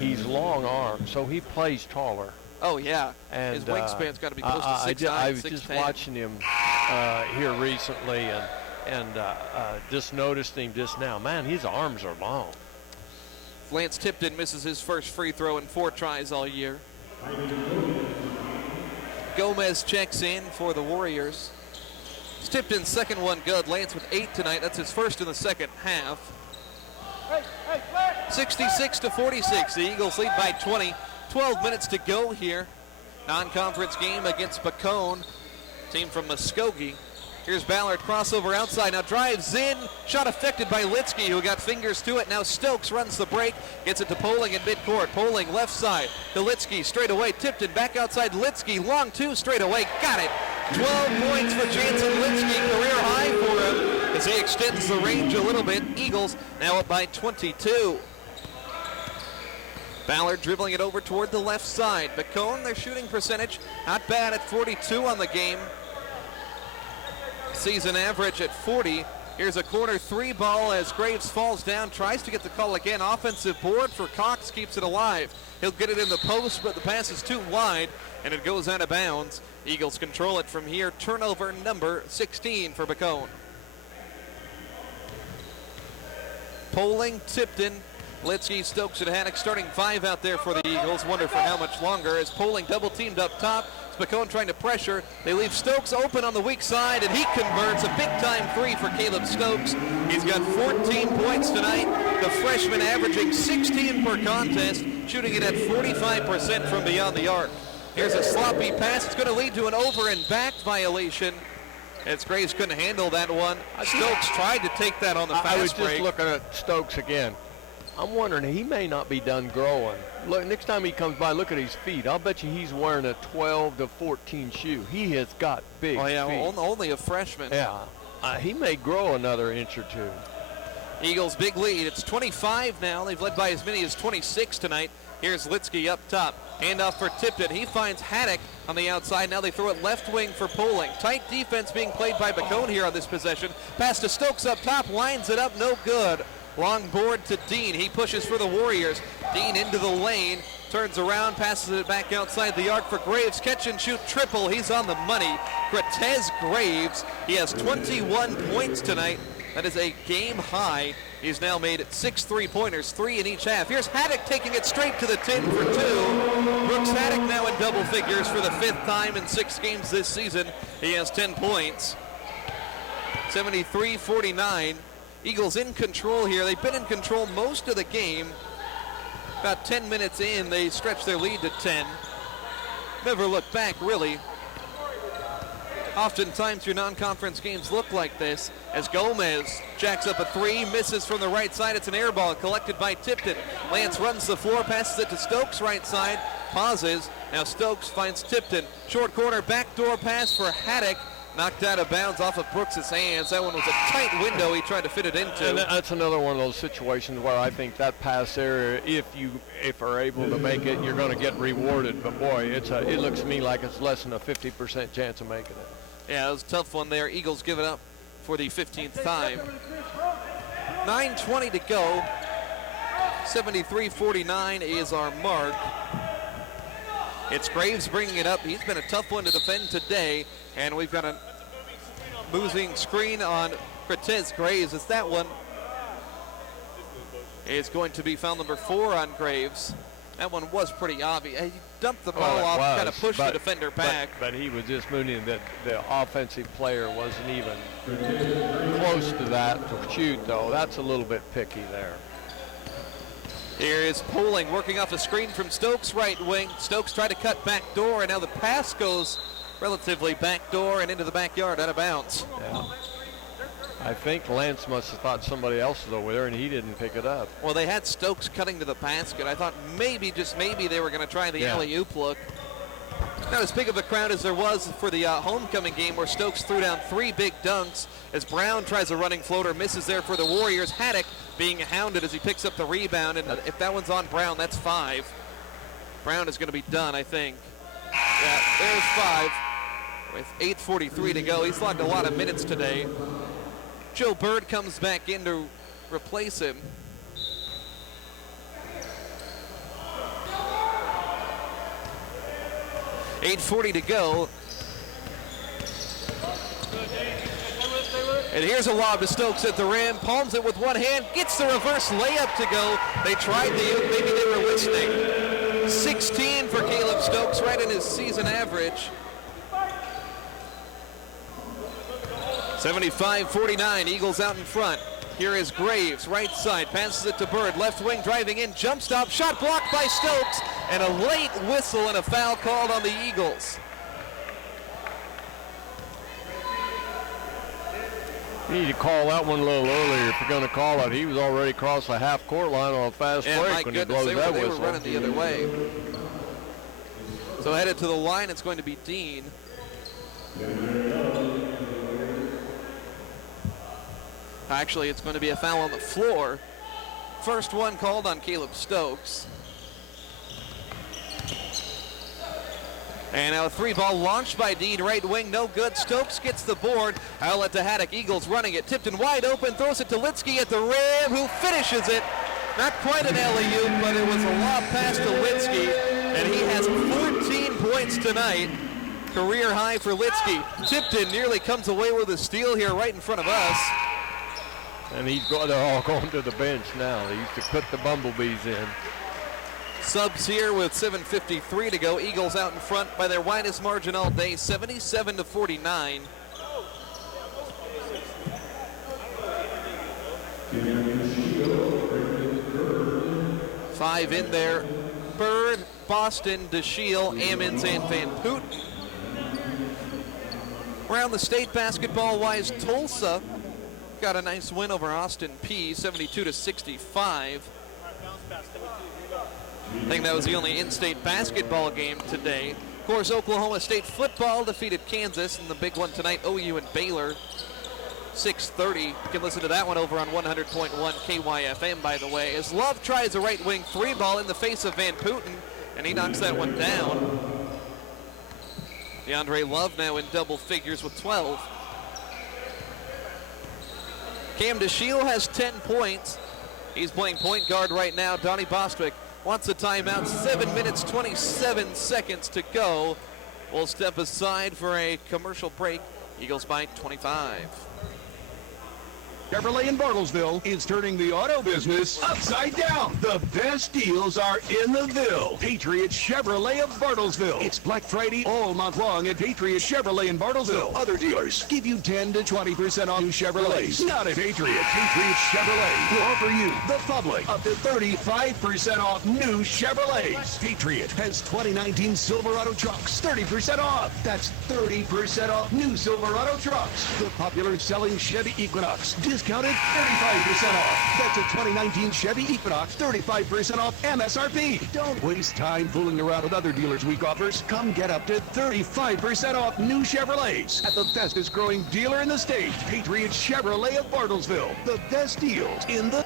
He's long arm, so he plays taller. Oh yeah, and his wingspan's got to be close to 6'9", I was just watching him here recently, and and just noticed him just now. Man, his arms are long. Lance Tipton misses his first free throw in 4 tries all year. Gomez checks in for the Warriors. It's Tipton's second one good. Lance with 8 tonight. That's his first in the second half. 66-46. The Eagles lead by 20. 12 minutes to go here. Non-conference game against Bacone, team from Muskogee. Here's Ballard, crossover outside, now drives in, shot affected by Litsky, who got fingers to it. Now Stokes runs the break, gets it to Poling in midcourt. Poling left side to Litsky, straight away. Tipton back outside Litsky, long 2 straight away, got it. 12 points for Jansen Litsky, career high for him as he extends the range a little bit. Eagles now up by 22. Ballard dribbling it over toward the left side. Bacone, their shooting percentage, not bad at 42 on the game. Season average at 40. Here's a corner 3 ball as Graves falls down, tries to get the call again. Offensive board for Cox, keeps it alive. He'll get it in the post, but the pass is too wide, and it goes out of bounds. Eagles control it from here. Turnover number 16 for Bacone. Poling, Tipton, Litsky, Stokes, and Haddock starting 5 out there for the Eagles. Wonder for how much longer as Poling double teamed up top. Bacone trying to pressure. They leave Stokes open on the weak side, and he converts a big-time 3 for Caleb Stokes. He's got 14 points tonight. The freshman averaging 16 per contest, shooting it at 45% from beyond the arc. Here's a sloppy pass. It's going to lead to an over and back violation. As Graves couldn't handle that one. Stokes tried to take that on the fast break. I was just looking at Stokes again. I'm wondering, he may not be done growing. Look, next time he comes by, look at his feet. I'll bet you he's wearing a 12 to 14 shoe. He has got big feet. Only a freshman. Yeah, he may grow another inch or 2. Eagles big lead. It's 25 now. They've led by as many as 26 tonight. Here's Litsky up top. Handoff for Tipton. He finds Haddock on the outside. Now they throw it left wing for Poling. Tight defense being played by Bacone here on this possession. Pass to Stokes up top. Lines it up. No good. Long board to Dean. He pushes for the Warriors. Dean into the lane. Turns around. Passes it back outside the arc for Graves. Catch and shoot triple. He's on the money. Cortez Graves. He has 21 points tonight. That is a game high. He's now made 6 3-pointers, 3 in each half. Here's Haddock taking it straight to the tin for 2. Brooks Haddock now in double figures for the 5th time in 6 games this season. He has 10 points. 73-49. Eagles in control here. They've been in control most of the game. About 10 minutes in, they stretch their lead to 10. Never look back, really. Oftentimes your non-conference games look like this as Gomez jacks up a 3, misses from the right side. It's an air ball collected by Tipton. Lance runs the floor, passes it to Stokes right side, pauses. Now Stokes finds Tipton. Short corner, backdoor pass for Haddock. Knocked out of bounds off of Brooks' hands. That one was a tight window he tried to fit it into. And that's another one of those situations where I think that pass area, if are able to make it, you're going to get rewarded. But boy, it looks to me like it's less than a 50% chance of making it. Yeah, it was a tough one there. Eagles give it up for the 15th time. 9:20 to go. 73-49 is our mark. It's Graves bringing it up. He's been a tough one to defend today. And we've got a moving screen on Cortez Graves. It's that one. It's going to be foul number 4 on Graves. That one was pretty obvious. He dumped the ball off, kind of pushed the defender back. But he was just moving. The offensive player wasn't even close to that to shoot, though. That's a little bit picky there. Here is Poling working off a screen from Stokes' right wing. Stokes tried to cut back door, and now the pass goes relatively back door and into the backyard, out of bounds. Yeah. I think Lance must have thought somebody else was over there, and he didn't pick it up. Well, they had Stokes cutting to the basket. I thought maybe, just maybe, they were going to try the alley-oop look. Not as big of a crowd as there was for the homecoming game where Stokes threw down 3 big dunks as Brown tries a running floater, misses there for the Warriors. Haddock being hounded as he picks up the rebound, and if that one's on Brown, that's 5. Brown is going to be done, I think. Yeah, there's 5 with 8:43 to go. He's logged a lot of minutes today. Joe Bird comes back in to replace him. $8:40 to go. And here's a lob to Stokes at the rim, palms it with one hand, gets the reverse layup to go. They tried the, maybe they were listening. 16 for Caleb Stokes, right in his season average. 75-49, Eagles out in front. Here is Graves, right side, passes it to Bird, left wing driving in, jump stop, shot blocked by Stokes, and a late whistle and a foul called on the Eagles. You need to call that one a little earlier if you're going to call it. He was already across the half-court line on a fast break when he blows that whistle. They were running the other way. So headed to the line, it's going to be Dean. Actually, it's going to be a foul on the floor. First one called on Caleb Stokes. And now a three ball launched by Dean, right wing, no good. Stokes gets the board. Outlet to Haddock, Eagles running it. Tipped and wide open, throws it to Litsky at the rim, who finishes it. Not quite an alley-oop, but it was a lob pass to Litsky, and he has 14 points tonight. Career high for Litsky. Tipton nearly comes away with a steal here right in front of us. And they're all going to the bench now. They used to put the bumblebees in. Subs here with 7:53 to go. Eagles out in front by their widest margin all day, 77-49. Five in there. Bird, Boston, DeShiel, Ammons, and Van Putten. Around the state basketball-wise, Tulsa got a nice win over Austin P, 72-65. I think that was the only in-state basketball game today. Of course, Oklahoma State football defeated Kansas in the big one tonight, OU and Baylor, 6:30. You can listen to that one over on 100.1 KYFM, by the way, as Love tries a right wing three ball in the face of Van Putten, and he knocks that one down. DeAndre Love now in double figures with 12. Cam DeShiel has 10 points. He's playing point guard right now. Donnie Bostwick wants a timeout. 7 minutes, 27 seconds to go. We'll step aside for a commercial break. Eagles by 25. Chevrolet in Bartlesville is turning the auto business upside down. The best deals are in the Ville. Patriot Chevrolet of Bartlesville. It's Black Friday all month long at Patriot Chevrolet in Bartlesville. Other dealers give you 10 to 20% off new Chevrolets. Not at Patriot. Patriot Chevrolet will offer you, the public, up to 35% off new Chevrolets. Patriot has 2019 Silverado trucks, 30% off. That's 30% off new Silverado trucks. The popular selling Chevy Equinox, discounted 35% off. That's a 2019 Chevy Equinox, 35% off MSRP. Don't waste time fooling around with other dealers' week offers. Come get up to 35% off new Chevrolets at the fastest growing dealer in the state, Patriot Chevrolet of Bartlesville. The best deals in the...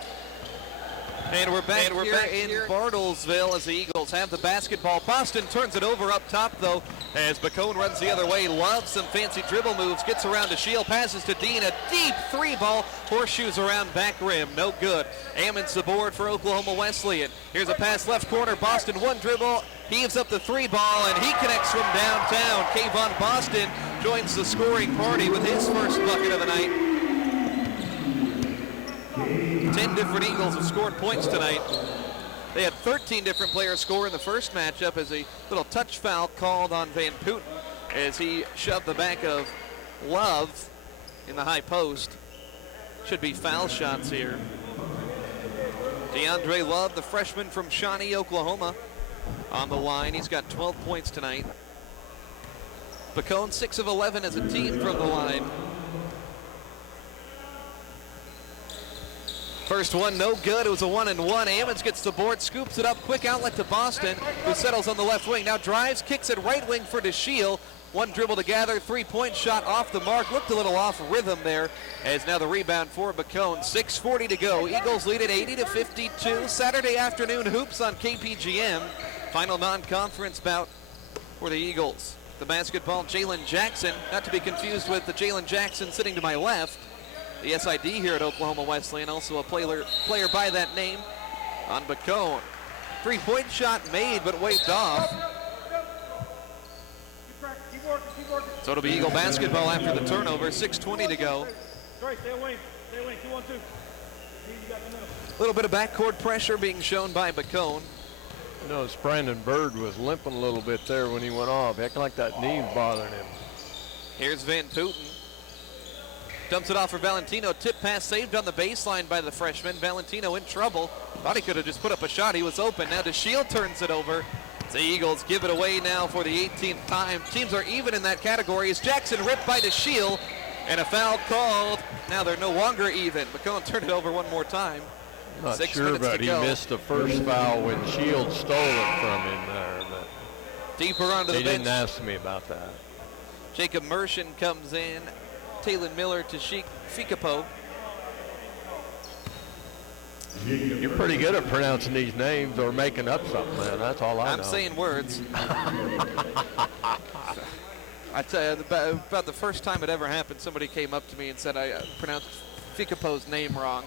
And we're back in Bartlesville as the Eagles have the basketball. Boston turns it over up top, though, as Bacone runs the other way. Loves some fancy dribble moves. Gets around to Shield. Passes to Dean. A deep three ball. Horseshoes around back rim. No good. Ammons the board for Oklahoma Wesleyan. Here's a pass left corner. Boston one dribble. Heaves up the three ball, and he connects from downtown. Kayvon Boston joins the scoring party with his first bucket of the night. 10 different Eagles have scored points tonight. They had 13 different players score in the first matchup as a little touch foul called on Van Putten as he shoved the back of Love in the high post. Should be foul shots here. DeAndre Love, the freshman from Shawnee, Oklahoma, on the line. He's got 12 points tonight. Bacone 6 of 11 as a team from the line. First one, no good. It was a 1-and-1. Ammons gets the board, scoops it up, quick outlet to Boston, who settles on the left wing. Now drives, kicks it right wing for DeShiel. One dribble to gather, three-point shot off the mark. Looked a little off rhythm there, as now the rebound for Bacone. 6:40 to go. Eagles lead at 80-52. Saturday afternoon hoops on KPGM. Final non-conference bout for the Eagles. The basketball, Jalen Jackson, not to be confused with the Jalen Jackson sitting to my left. The SID here at Oklahoma Wesleyan, also a player by that name on Bacone. Three-point shot made, but waved off. So it'll be Eagle basketball after the turnover. 6:20 to go. A little bit of backcourt pressure being shown by Bacone. You know, Brandon Bird was limping a little bit there when he went off. Acting like that knee's bothering him. Here's Van Putten. Dumps it off for Valentino. Tip pass saved on the baseline by the freshman. Valentino in trouble. Thought he could have just put up a shot. He was open. Now DeShield turns it over. The Eagles give it away now for the 18th time. Teams are even in that category as Jackson ripped by DeShield. And a foul called. Now they're no longer even. Bacone turned it over one more time. Not 6 sure, minutes but to he go. missed the first foul when Shield stole it from him there. But deeper onto the they bench. didn't ask me about that. Jacob Mershon comes in. Taylor Miller to Fikapo. You're pretty good at pronouncing these names or making up something, man. That's all I know. I'm saying words. I tell you, about the first time it ever happened, somebody came up to me and said I pronounced Fikapo's name wrong.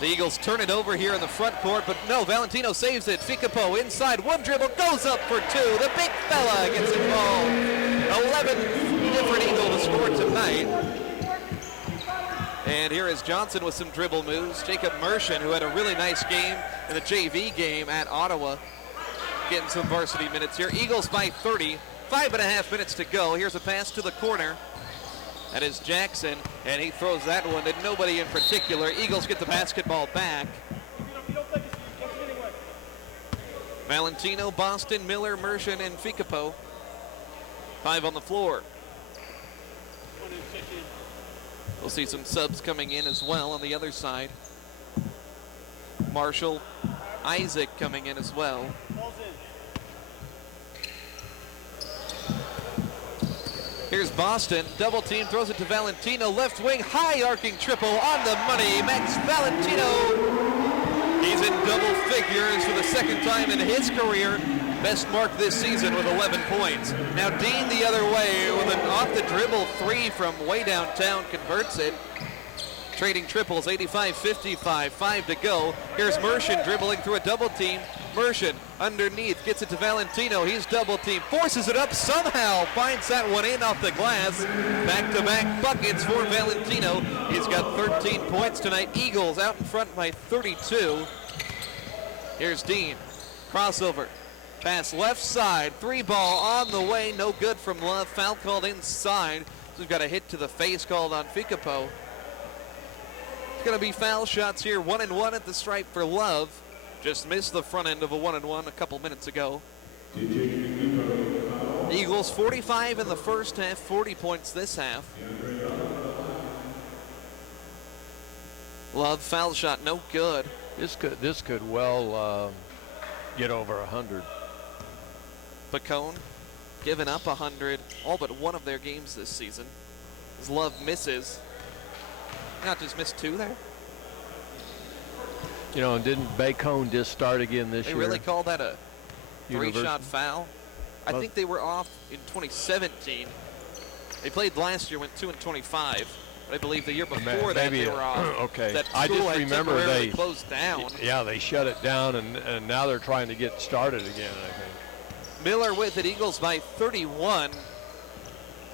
The Eagles turn it over here in the front court, but no, Valentino saves it. Fikapo inside, one dribble, goes up for two. The big fella gets involved. 11 different Eagle to score tonight. And here is Johnson with some dribble moves. Jacob Mershon, who had a really nice game in the JV game at Ottawa, getting some varsity minutes here. Eagles by 30, 5.5 minutes to go. Here's a pass to the corner. That is Jackson, and he throws that one to nobody in particular. Eagles get the basketball back. Valentino, Boston, Miller, Mershon, and Fikapo. 5 on the floor. We'll see some subs coming in as well on the other side. Marshall, Isaac coming in as well. Here's Boston, double team, throws it to Valentino, left wing, high arcing triple on the money. Max Valentino, he's in double figures for the second time in his career. Best mark this season with 11 points. Now Dean the other way with an off the dribble 3 from way downtown, converts it. Trading triples, 85-55, 5 to go. Here's Mershon dribbling through a double team. Mershon underneath, gets it to Valentino. He's double team, forces it up somehow, finds that one in off the glass. Back-to-back buckets for Valentino. He's got 13 points tonight. Eagles out in front by 32. Here's Dean, crossover. Pass left side, 3-ball on the way, no good from Love. Foul called inside. So we've got a hit to the face called on Fikapo. It's going to be foul shots here, 1 and 1 at the stripe for Love. Just missed the front end of a 1 and 1 a couple minutes ago. Eagles 45 in the first half, 40 points this half. Love foul shot, no good. This could well get over 100. Bacone giving up 100 all but one of their games this season. As Love misses. Not just missed 2 there. You know, didn't Bacone just start again this year? They really called that a University. 3-shot foul. I think they were off in 2017. They played last year, went 2-25. But I believe the year before that they were off. Okay. That I school just had remember temporarily they closed down. Yeah, they shut it down, and now they're trying to get started again, I think. Miller with it, Eagles by 31.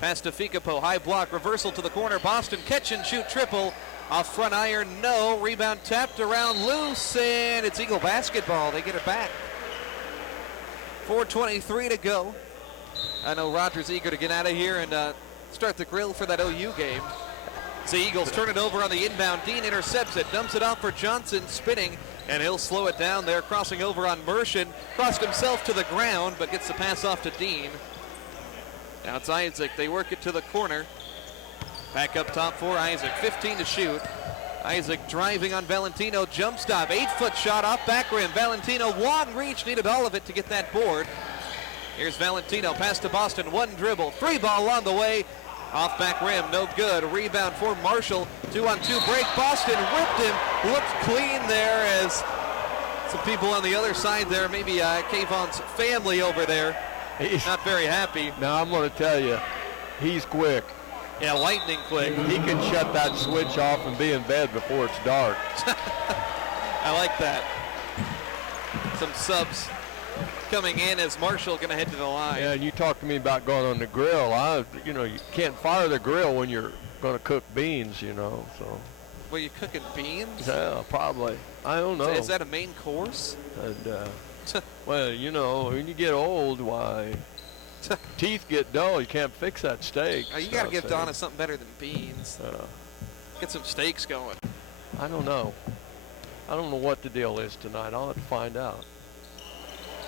Pass to Fikapo, high block, reversal to the corner. Boston catch and shoot triple. Off front iron, no. Rebound tapped around loose, and it's Eagle basketball. They get it back. 4:23 to go. I know Roger's eager to get out of here and start the grill for that OU game. The Eagles turn it over on the inbound. Dean intercepts it, dumps it off for Johnson, spinning, and he'll slow it down there, crossing over on Mershon. Crossed himself to the ground, but gets the pass off to Dean. Now it's Isaac. They work it to the corner. Back up top for Isaac. 15 to shoot. Isaac driving on Valentino. Jump stop. 8-foot shot off back rim. Valentino, long reach. Needed all of it to get that board. Here's Valentino. Pass to Boston. 1 dribble. 3-ball on the way. Off back rim. No good. Rebound for Marshall. 2-on-2 break. Boston ripped him. Looked clean there as some people on the other side there. Maybe Kayvon's family over there. He's not very happy. Now I'm going to tell you, he's quick. Yeah, lightning quick. He can shut that switch off and be in bed before it's dark. I like that. Some subs coming in as Marshall going to head to the line. Yeah, and you talk to me about going on the grill. You can't fire the grill when you're going to cook beans, you know, so. Were you cooking beans? Yeah, probably. I don't know. Is that a main course? And, well, you know, when you get old, why, teeth get dull. You can't fix that steak. You got to give Donna something better than beans. Get some steaks going. I don't know. I don't know what the deal is tonight. I'll have to find out.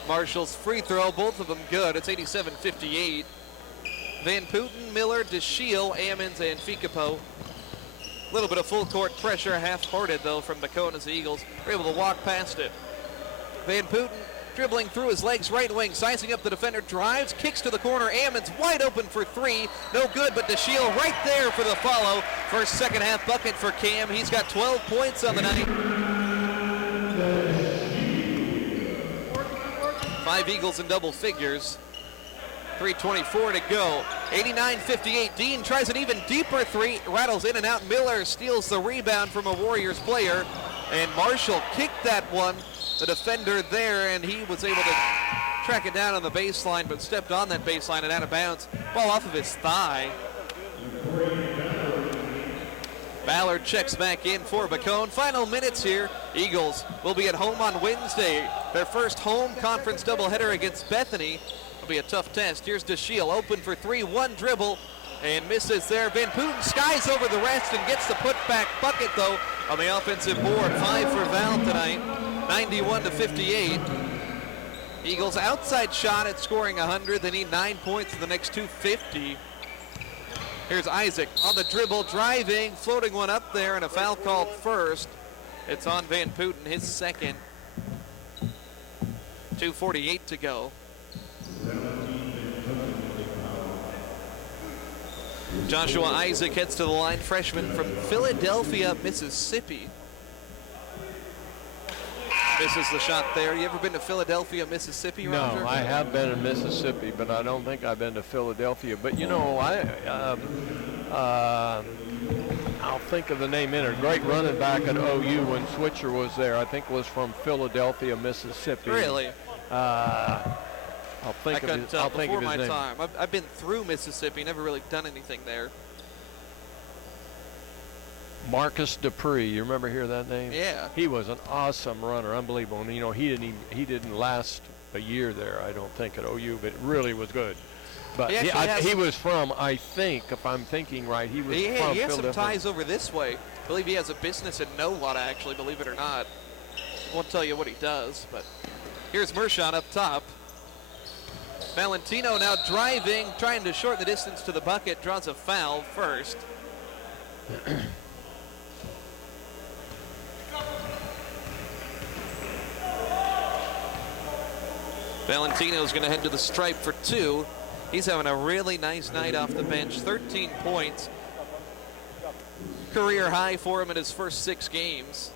Marshall's free throw, both of them good. It's 87-58. Van Putten, Miller, DeShiel, Ammons, and Ficapo. A little bit of full court pressure, half-hearted though from Bacone as the Eagles were able to walk past it. Van Putten dribbling through his legs, right wing, sizing up the defender, drives, kicks to the corner. Ammons wide open for three, no good, but DeShiel right there for the follow. First second half bucket for Cam. He's got 12 points on the night. 5 Eagles in double figures. 3:24 to go. 89-58. Dean tries an even deeper three, rattles in and out. Miller steals the rebound from a Warriors player, and Marshall kicked that one. The defender there, and he was able to track it down on the baseline, but stepped on that baseline and out of bounds. Ball off of his thigh. Ballard checks back in for Bacone. Final minutes here. Eagles will be at home on Wednesday. Their first home conference doubleheader against Bethany. It'll be a tough test. Here's DeShiel open for three, one dribble, and misses there. Van Putten skies over the rest and gets the putback bucket though on the offensive board. 5 for Val tonight, 91-58. Eagles outside shot at scoring 100. They need 9 points in the next 250. Here's Isaac on the dribble, driving, floating one up there, and a foul called first. It's on Van Putten, his second. 2:48 to go. Joshua Isaac heads to the line, freshman from Philadelphia, Mississippi. Misses the shot there. You ever been to Philadelphia, Mississippi, Roger? No, I have been in Mississippi, but I don't think I've been to Philadelphia. But you know, I'll think of the name in it. Great running back at OU when Switzer was there. I think was from Philadelphia, Mississippi. Really? I'll think of his, I'll think of his name. Time. I've been through Mississippi, never really done anything there. Marcus Dupree, you remember hear that name? Yeah. He was an awesome runner, unbelievable. And you know, he didn't last a year there, I don't think, at OU, but it really was good. But he was from, I think, if I'm thinking right, he was from Philadelphia. He has some ties over this way. I believe he has a business in Nowata, actually, believe it or not. I won't tell you what he does, but here's Mershon up top. Valentino now driving, trying to shorten the distance to the bucket, draws a foul first. Valentino's going to head to the stripe for two. He's having a really nice night off the bench. 13 points. Career high for him in his first 6 games.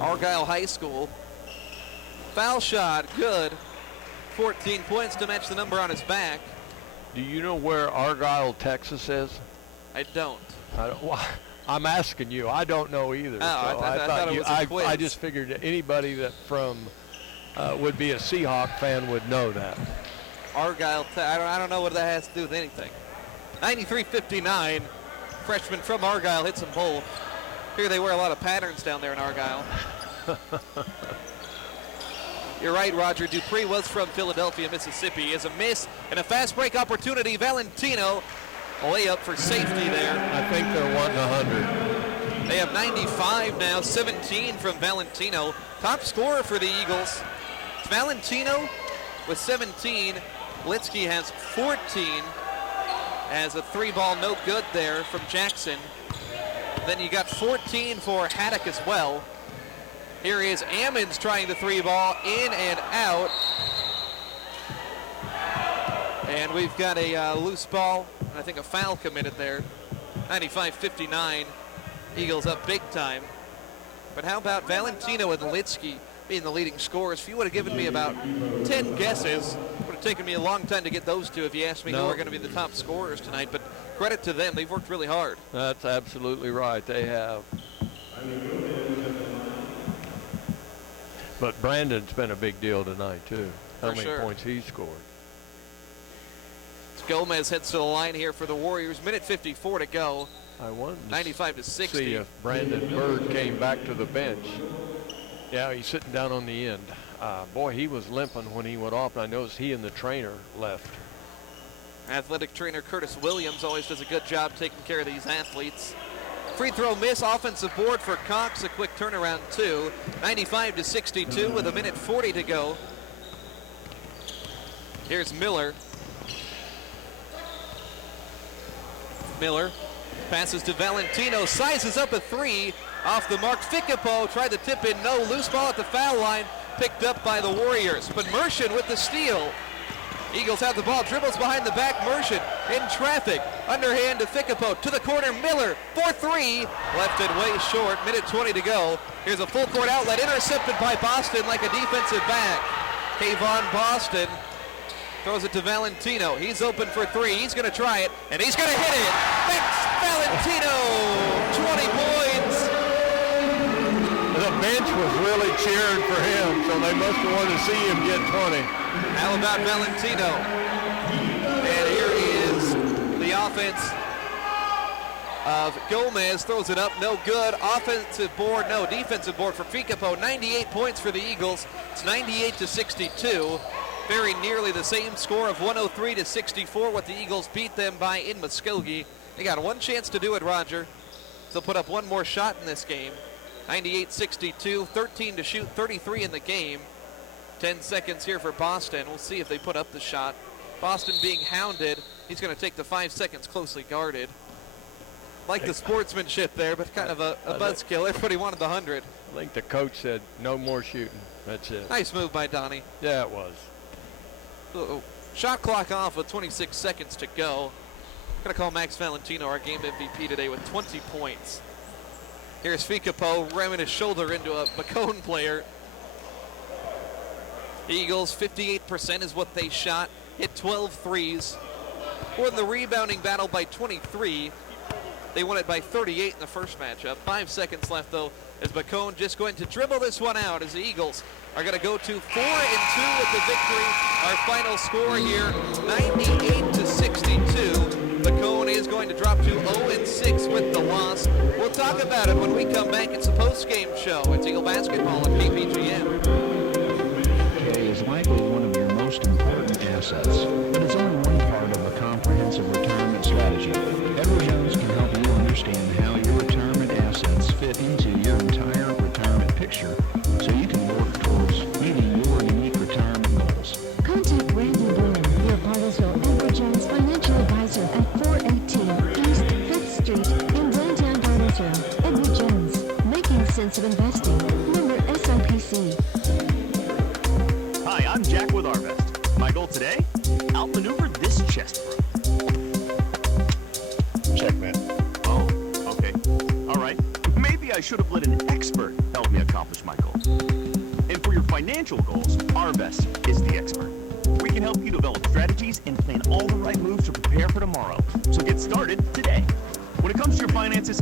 Argyle High School. Foul shot, good. 14 points to match the number on his back. Do you know where Argyle, Texas is? I don't. I'm asking you. I don't know either. Oh, so I thought it was a quiz. I just figured anybody that would be a Seahawk fan would know that. Argyle, I don't know what that has to do with anything. 93-59. Freshman from Argyle hits them both. Here they wear a lot of patterns down there in Argyle. You're right, Roger. Dupree was from Philadelphia, Mississippi. Is a miss and a fast break opportunity. Valentino, a layup for safety there. I think they're wanting 100. They have 95 now, 17 from Valentino. Top scorer for the Eagles. It's Valentino with 17. Litsky has 14. As a 3-ball no good there from Jackson. Then you got 14 for Haddock as well. Here is Ammons trying the 3-ball in and out. And we've got a loose ball, and I think a foul committed there. 95-59, Eagles up big time. But how about Valentino and Litsky being the leading scorers? If you would have given me about 10 guesses, it would have taken me a long time to get those two if you asked me who are going to be the top scorers tonight. But credit to them, they've worked really hard. That's absolutely right, they have. But Brandon's been a big deal tonight, too. How many points he scored. Gomez heads to the line here for the Warriors. Minute 54 to go. I wanted 95 to 60. see if Brandon Bird came back to the bench. Yeah, he's sitting down on the end. Boy, he was limping when he went off, and I noticed he and the trainer left. Athletic trainer Curtis Williams always does a good job taking care of these athletes. Free throw miss, offensive board for Cox, a quick turnaround too. 95 to 62 with a minute 40 to go. Here's Miller. Miller passes to Valentino, sizes up a three off the mark. Ficapo tried to tip in, no, loose ball at the foul line, picked up by the Warriors. But Mershon with the steal. Eagles have the ball, dribbles behind the back, Mershon in traffic. Underhand to Ficapo, to the corner, Miller for three. Left it way short, minute 20 to go. Here's a full court outlet, intercepted by Boston like a defensive back. Kayvon Boston throws it to Valentino. He's open for three. He's going to try it, and he's going to hit it. That's Valentino, 20 points. The bench was really cheering for him, so they must have wanted to see him get 20. How about Valentino? And here is the offense of Gomez. Throws it up, no good. Offensive board, no. Defensive board for Ficapo. 98 points for the Eagles. It's 98 to 62. Very nearly the same score of 103 to 64, what the Eagles beat them by in Muskogee. They got one chance to do it, Roger. They'll put up one more shot in this game. 98-62, 13 to shoot, 33 in the game. 10 seconds here for Boston. We'll see if they put up the shot. Boston being hounded. He's going to take the 5 seconds closely guarded. Like the sportsmanship there, but kind of a buzzkill. Everybody wanted the 100. I think the coach said no more shooting. That's it. Nice move by Donnie. Yeah, it was. Shot clock off with 26 seconds to go. Going to call Max Valentino our game MVP today with 20 points. Here's Ficapo ramming his shoulder into a Bacone player. The Eagles, 58% is what they shot. Hit 12 threes. Won the rebounding battle by 23. They won it by 38 in the first matchup. 5 seconds left, though, as Bacone just going to dribble this one out as the Eagles are going to go to 4-2 with the victory. Our final score here, 98 to 62. Bacone is going to drop to 0-6 with the loss. We'll talk about it when we come back. It's a post-game show. It's Eagle Basketball at KPGM. Pay is likely one of your most important assets, but it's only one part of a comprehensive retirement strategy. Edward Jones can help you understand how your retirement assets fit into your entire retirement picture so you can work towards meeting your unique retirement goals. Contact Randy Bloom, your Bartlesville Edward Jones financial advisor at 418 East 5th Street in downtown Bartlesville. Edward Jones, making sense of investing. Member SIPC. Hi, I'm Jack with Arvest. My goal today? Outmaneuver this chest bro. Checkmate. Oh, okay. All right. Maybe I should have let an expert help me accomplish my goals. And for your financial goals, Arvest is the expert. We can help you develop strategies and plan all the right moves to prepare for tomorrow. So get started today. When it comes to your finances,